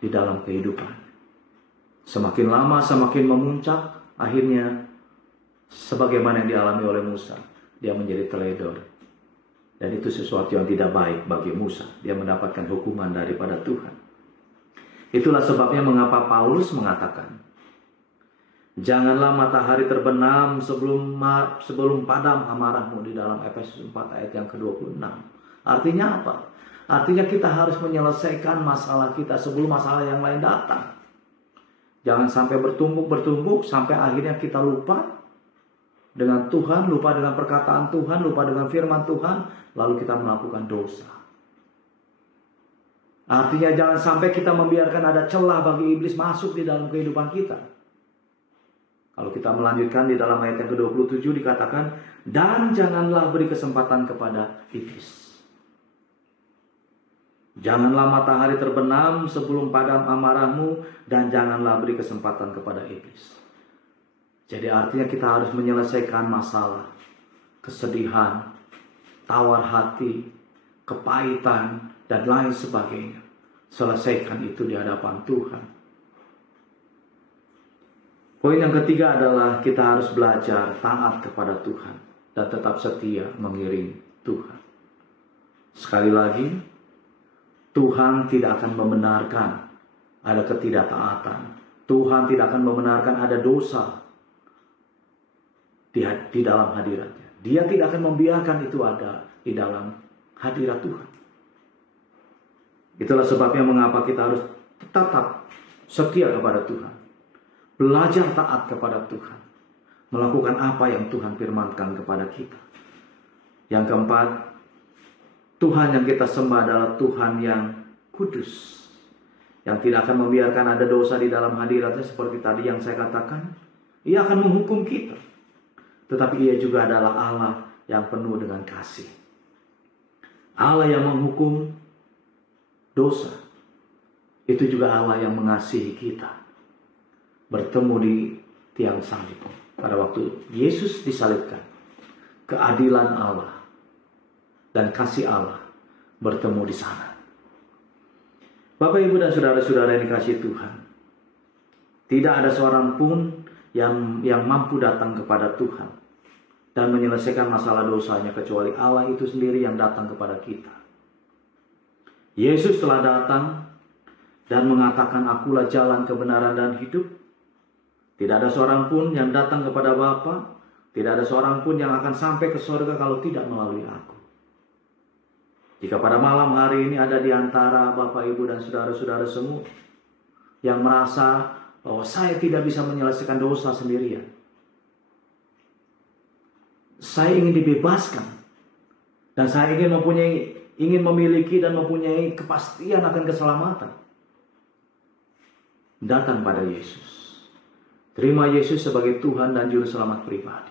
di dalam kehidupan. Semakin lama semakin memuncak, akhirnya sebagaimana yang dialami oleh Musa, dia menjadi teledor. Dan itu sesuatu yang tidak baik bagi Musa. Dia mendapatkan hukuman daripada Tuhan. Itulah sebabnya mengapa Paulus mengatakan, janganlah matahari terbenam sebelum padam amarahmu, di dalam Efesus 4 ayat yang ke-26. Artinya apa? Artinya kita harus menyelesaikan masalah kita sebelum masalah yang lain datang. Jangan sampai bertumbuk sampai akhirnya kita lupa dengan Tuhan, lupa dengan perkataan Tuhan, lupa dengan firman Tuhan, lalu kita melakukan dosa. Artinya jangan sampai kita membiarkan ada celah bagi iblis masuk di dalam kehidupan kita. Kalau kita melanjutkan di dalam ayat yang ke-27 dikatakan, dan janganlah beri kesempatan kepada iblis. Janganlah matahari terbenam sebelum padam amarahmu, dan janganlah beri kesempatan kepada iblis. Jadi artinya kita harus menyelesaikan masalah, kesedihan, tawar hati, kepahitan, dan lain sebagainya. Selesaikan itu di hadapan Tuhan. Poin yang ketiga adalah kita harus belajar taat kepada Tuhan dan tetap setia mengiring Tuhan. Sekali lagi, Tuhan tidak akan membenarkan ada ketidaktaatan. Tuhan tidak akan membenarkan ada dosa di dalam hadiratnya. Dia tidak akan membiarkan itu ada di dalam hadirat Tuhan. Itulah sebabnya mengapa kita harus tetap setia kepada Tuhan. Belajar taat kepada Tuhan. Melakukan apa yang Tuhan firmankan kepada kita. Yang keempat, Tuhan yang kita sembah adalah Tuhan yang kudus. Yang tidak akan membiarkan ada dosa di dalam hadiratnya seperti tadi yang saya katakan. Ia akan menghukum kita. Tetapi ia juga adalah Allah yang penuh dengan kasih. Allah yang menghukum dosa. Itu juga Allah yang mengasihi kita. Bertemu di tiang salib. Pada waktu Yesus disalibkan, keadilan Allah dan kasih Allah bertemu di sana. Bapak, Ibu, dan saudara-saudara yang dikasihi Tuhan, tidak ada seorang pun yang mampu datang kepada Tuhan dan menyelesaikan masalah dosanya kecuali Allah itu sendiri yang datang kepada kita. Yesus telah datang dan mengatakan, akulah jalan, kebenaran, dan hidup. Tidak ada seorang pun yang datang kepada Bapa, tidak ada seorang pun yang akan sampai ke surga kalau tidak melalui aku. Jika pada malam hari ini ada di antara Bapak, Ibu, dan saudara-saudara semua yang merasa bahwa saya tidak bisa menyelesaikan dosa sendirian, saya ingin dibebaskan, dan saya ingin memiliki dan mempunyai kepastian akan keselamatan, datang pada Yesus. Terima Yesus sebagai Tuhan dan Juru Selamat pribadi.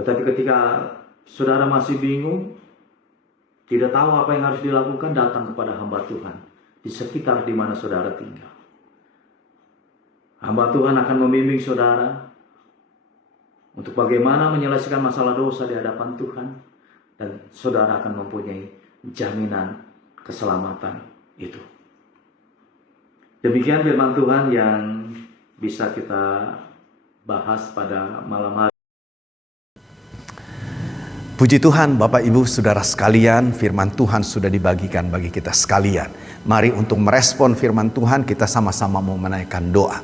Tetapi ketika saudara masih bingung, tidak tahu apa yang harus dilakukan, datang kepada hamba Tuhan di sekitar di mana saudara tinggal. Hamba Tuhan akan membimbing saudara untuk bagaimana menyelesaikan masalah dosa di hadapan Tuhan, dan saudara akan mempunyai jaminan keselamatan itu. Demikian firman Tuhan yang bisa kita bahas pada malam hari. Puji Tuhan, Bapak Ibu Saudara sekalian, firman Tuhan sudah dibagikan bagi kita sekalian. Mari untuk merespon firman Tuhan, kita sama-sama mau menaikkan doa.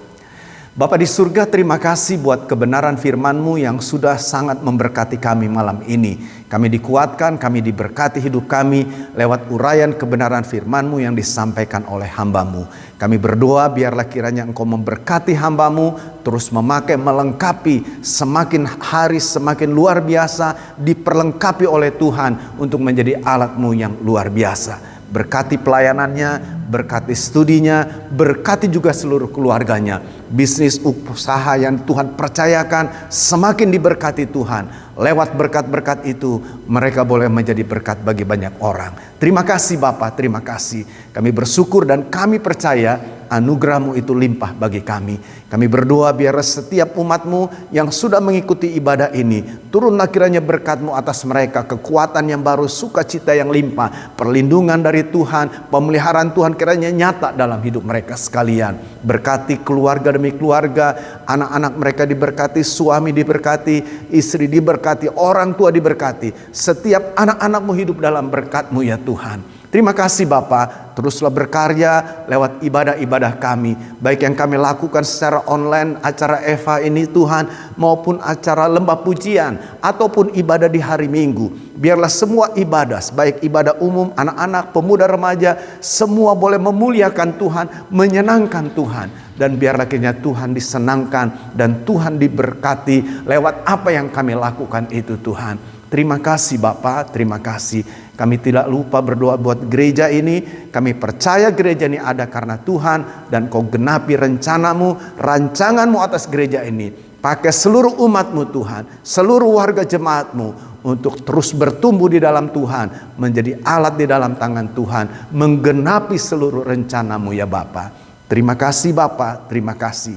Bapa di surga, terima kasih buat kebenaran firman-Mu yang sudah sangat memberkati kami malam ini. Kami dikuatkan, kami diberkati hidup kami lewat uraian kebenaran firman-Mu yang disampaikan oleh hamba-Mu. Kami berdoa biarlah kiranya Engkau memberkati hamba-Mu, terus memakai, melengkapi, semakin hari semakin luar biasa, diperlengkapi oleh Tuhan untuk menjadi alat-Mu yang luar biasa. Berkati pelayanannya, berkati studinya, berkati juga seluruh keluarganya. Bisnis usaha yang Tuhan percayakan semakin diberkati Tuhan. Lewat berkat-berkat itu mereka boleh menjadi berkat bagi banyak orang. Terima kasih Bapa, terima kasih. Kami bersyukur dan kami percaya anugerah-Mu itu limpah bagi kami. Kami berdoa biar setiap umat-Mu yang sudah mengikuti ibadah ini, turunlah kiranya berkat-Mu atas mereka, kekuatan yang baru, sukacita yang limpah, perlindungan dari Tuhan, pemeliharaan Tuhan kiranya nyata dalam hidup mereka sekalian. Berkati keluarga demi keluarga, anak-anak mereka diberkati, suami diberkati, istri diberkati, orang tua diberkati. Setiap anak-anak-Mu hidup dalam berkat-Mu ya Tuhan. Terima kasih Bapa, teruslah berkarya lewat ibadah-ibadah kami. Baik yang kami lakukan secara online, acara Eva ini Tuhan, maupun acara lembah pujian, ataupun ibadah di hari Minggu. Biarlah semua ibadah, baik ibadah umum, anak-anak, pemuda, remaja, semua boleh memuliakan Tuhan, menyenangkan Tuhan. Dan biarlah kiranya Tuhan disenangkan dan Tuhan diberkati lewat apa yang kami lakukan itu Tuhan. Terima kasih Bapa, terima kasih. Kami tidak lupa berdoa buat gereja ini. Kami percaya gereja ini ada karena Tuhan, dan Kau genapi rencana-Mu, rancangan-Mu atas gereja ini. Pakai seluruh umat-Mu Tuhan, seluruh warga jemaat-Mu untuk terus bertumbuh di dalam Tuhan, menjadi alat di dalam tangan Tuhan, menggenapi seluruh rencana-Mu ya Bapa. Terima kasih Bapa, terima kasih.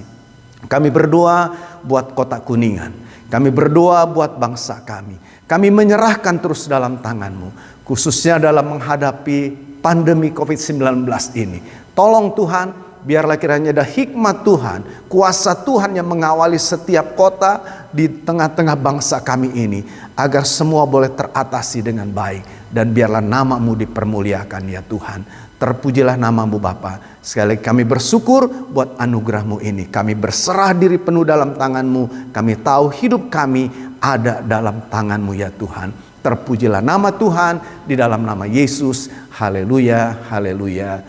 Kami berdoa buat Kota Kuningan. Kami berdoa buat bangsa kami. Kami menyerahkan terus dalam tangan-Mu, khususnya dalam menghadapi pandemi COVID-19 ini. Tolong Tuhan, biarlah kiranya ada hikmat Tuhan, kuasa Tuhan yang mengawali setiap kota di tengah-tengah bangsa kami ini, agar semua boleh teratasi dengan baik. Dan biarlah nama-Mu dipermuliakan ya Tuhan. Terpujilah nama-Mu Bapa. Sekali lagi kami bersyukur buat anugerah-Mu ini. Kami berserah diri penuh dalam tangan-Mu. Kami tahu hidup kami ada dalam tangan-Mu ya Tuhan. Terpujilah nama Tuhan di dalam nama Yesus. Haleluya, haleluya.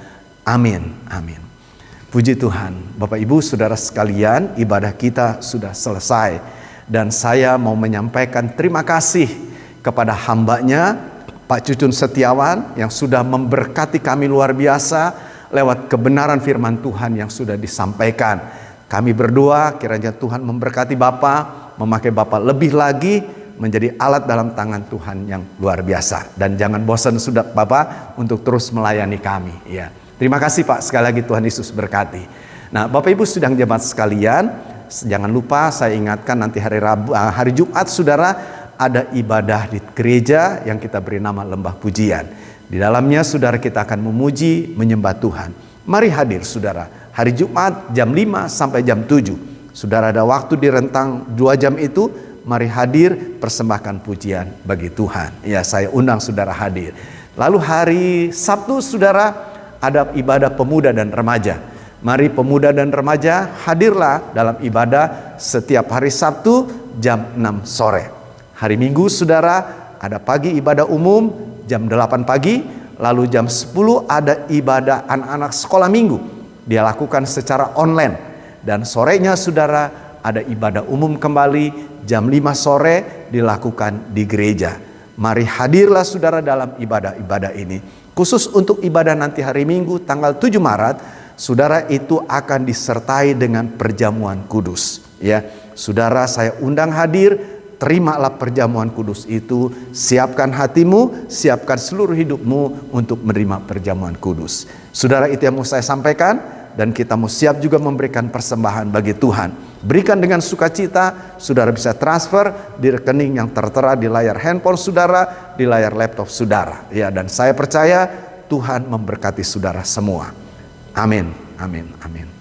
Amin, amin. Puji Tuhan. Bapak Ibu Saudara sekalian, ibadah kita sudah selesai. Dan saya mau menyampaikan terima kasih kepada hamba-Nya Pak Cucun Setiawan yang sudah memberkati kami luar biasa lewat kebenaran firman Tuhan yang sudah disampaikan. Kami berdoa kiranya Tuhan memberkati Bapak, memakai Bapak lebih lagi menjadi alat dalam tangan Tuhan yang luar biasa. Dan jangan bosan sudah Bapak untuk terus melayani kami. Ya. Terima kasih Pak, sekali lagi Tuhan Yesus berkati. Nah Bapak Ibu sidang jemaat sekalian, jangan lupa saya ingatkan nanti hari Jumat saudara, ada ibadah di gereja yang kita beri nama Lembah Pujian. Di dalamnya saudara kita akan memuji, menyembah Tuhan. Mari hadir saudara. Hari Jumat jam 5 sampai jam 7. Saudara ada waktu di rentang 2 jam itu. Mari hadir persembahkan pujian bagi Tuhan. Ya, saya undang saudara hadir. Lalu hari Sabtu saudara ada ibadah pemuda dan remaja. Mari pemuda dan remaja hadirlah dalam ibadah setiap hari Sabtu jam 6 sore. Hari Minggu saudara ada pagi ibadah umum jam 8 pagi. Lalu jam 10 ada ibadah anak-anak sekolah minggu. Dia lakukan secara online. Dan sorenya saudara ada ibadah umum kembali jam 5 sore dilakukan di gereja. Mari hadirlah saudara dalam ibadah-ibadah ini. Khusus untuk ibadah nanti hari Minggu tanggal 7 Maret. Saudara itu akan disertai dengan perjamuan kudus. Ya, saudara saya undang hadir. terimalah perjamuan kudus itu, siapkan hatimu, siapkan seluruh hidupmu untuk menerima perjamuan kudus. Saudara, itu yang mau saya sampaikan, dan kita mau siap juga memberikan persembahan bagi Tuhan. Berikan dengan sukacita, saudara bisa transfer di rekening yang tertera di layar handphone saudara, di layar laptop saudara. Ya, dan saya percaya Tuhan memberkati saudara semua. Amin, amin, amin.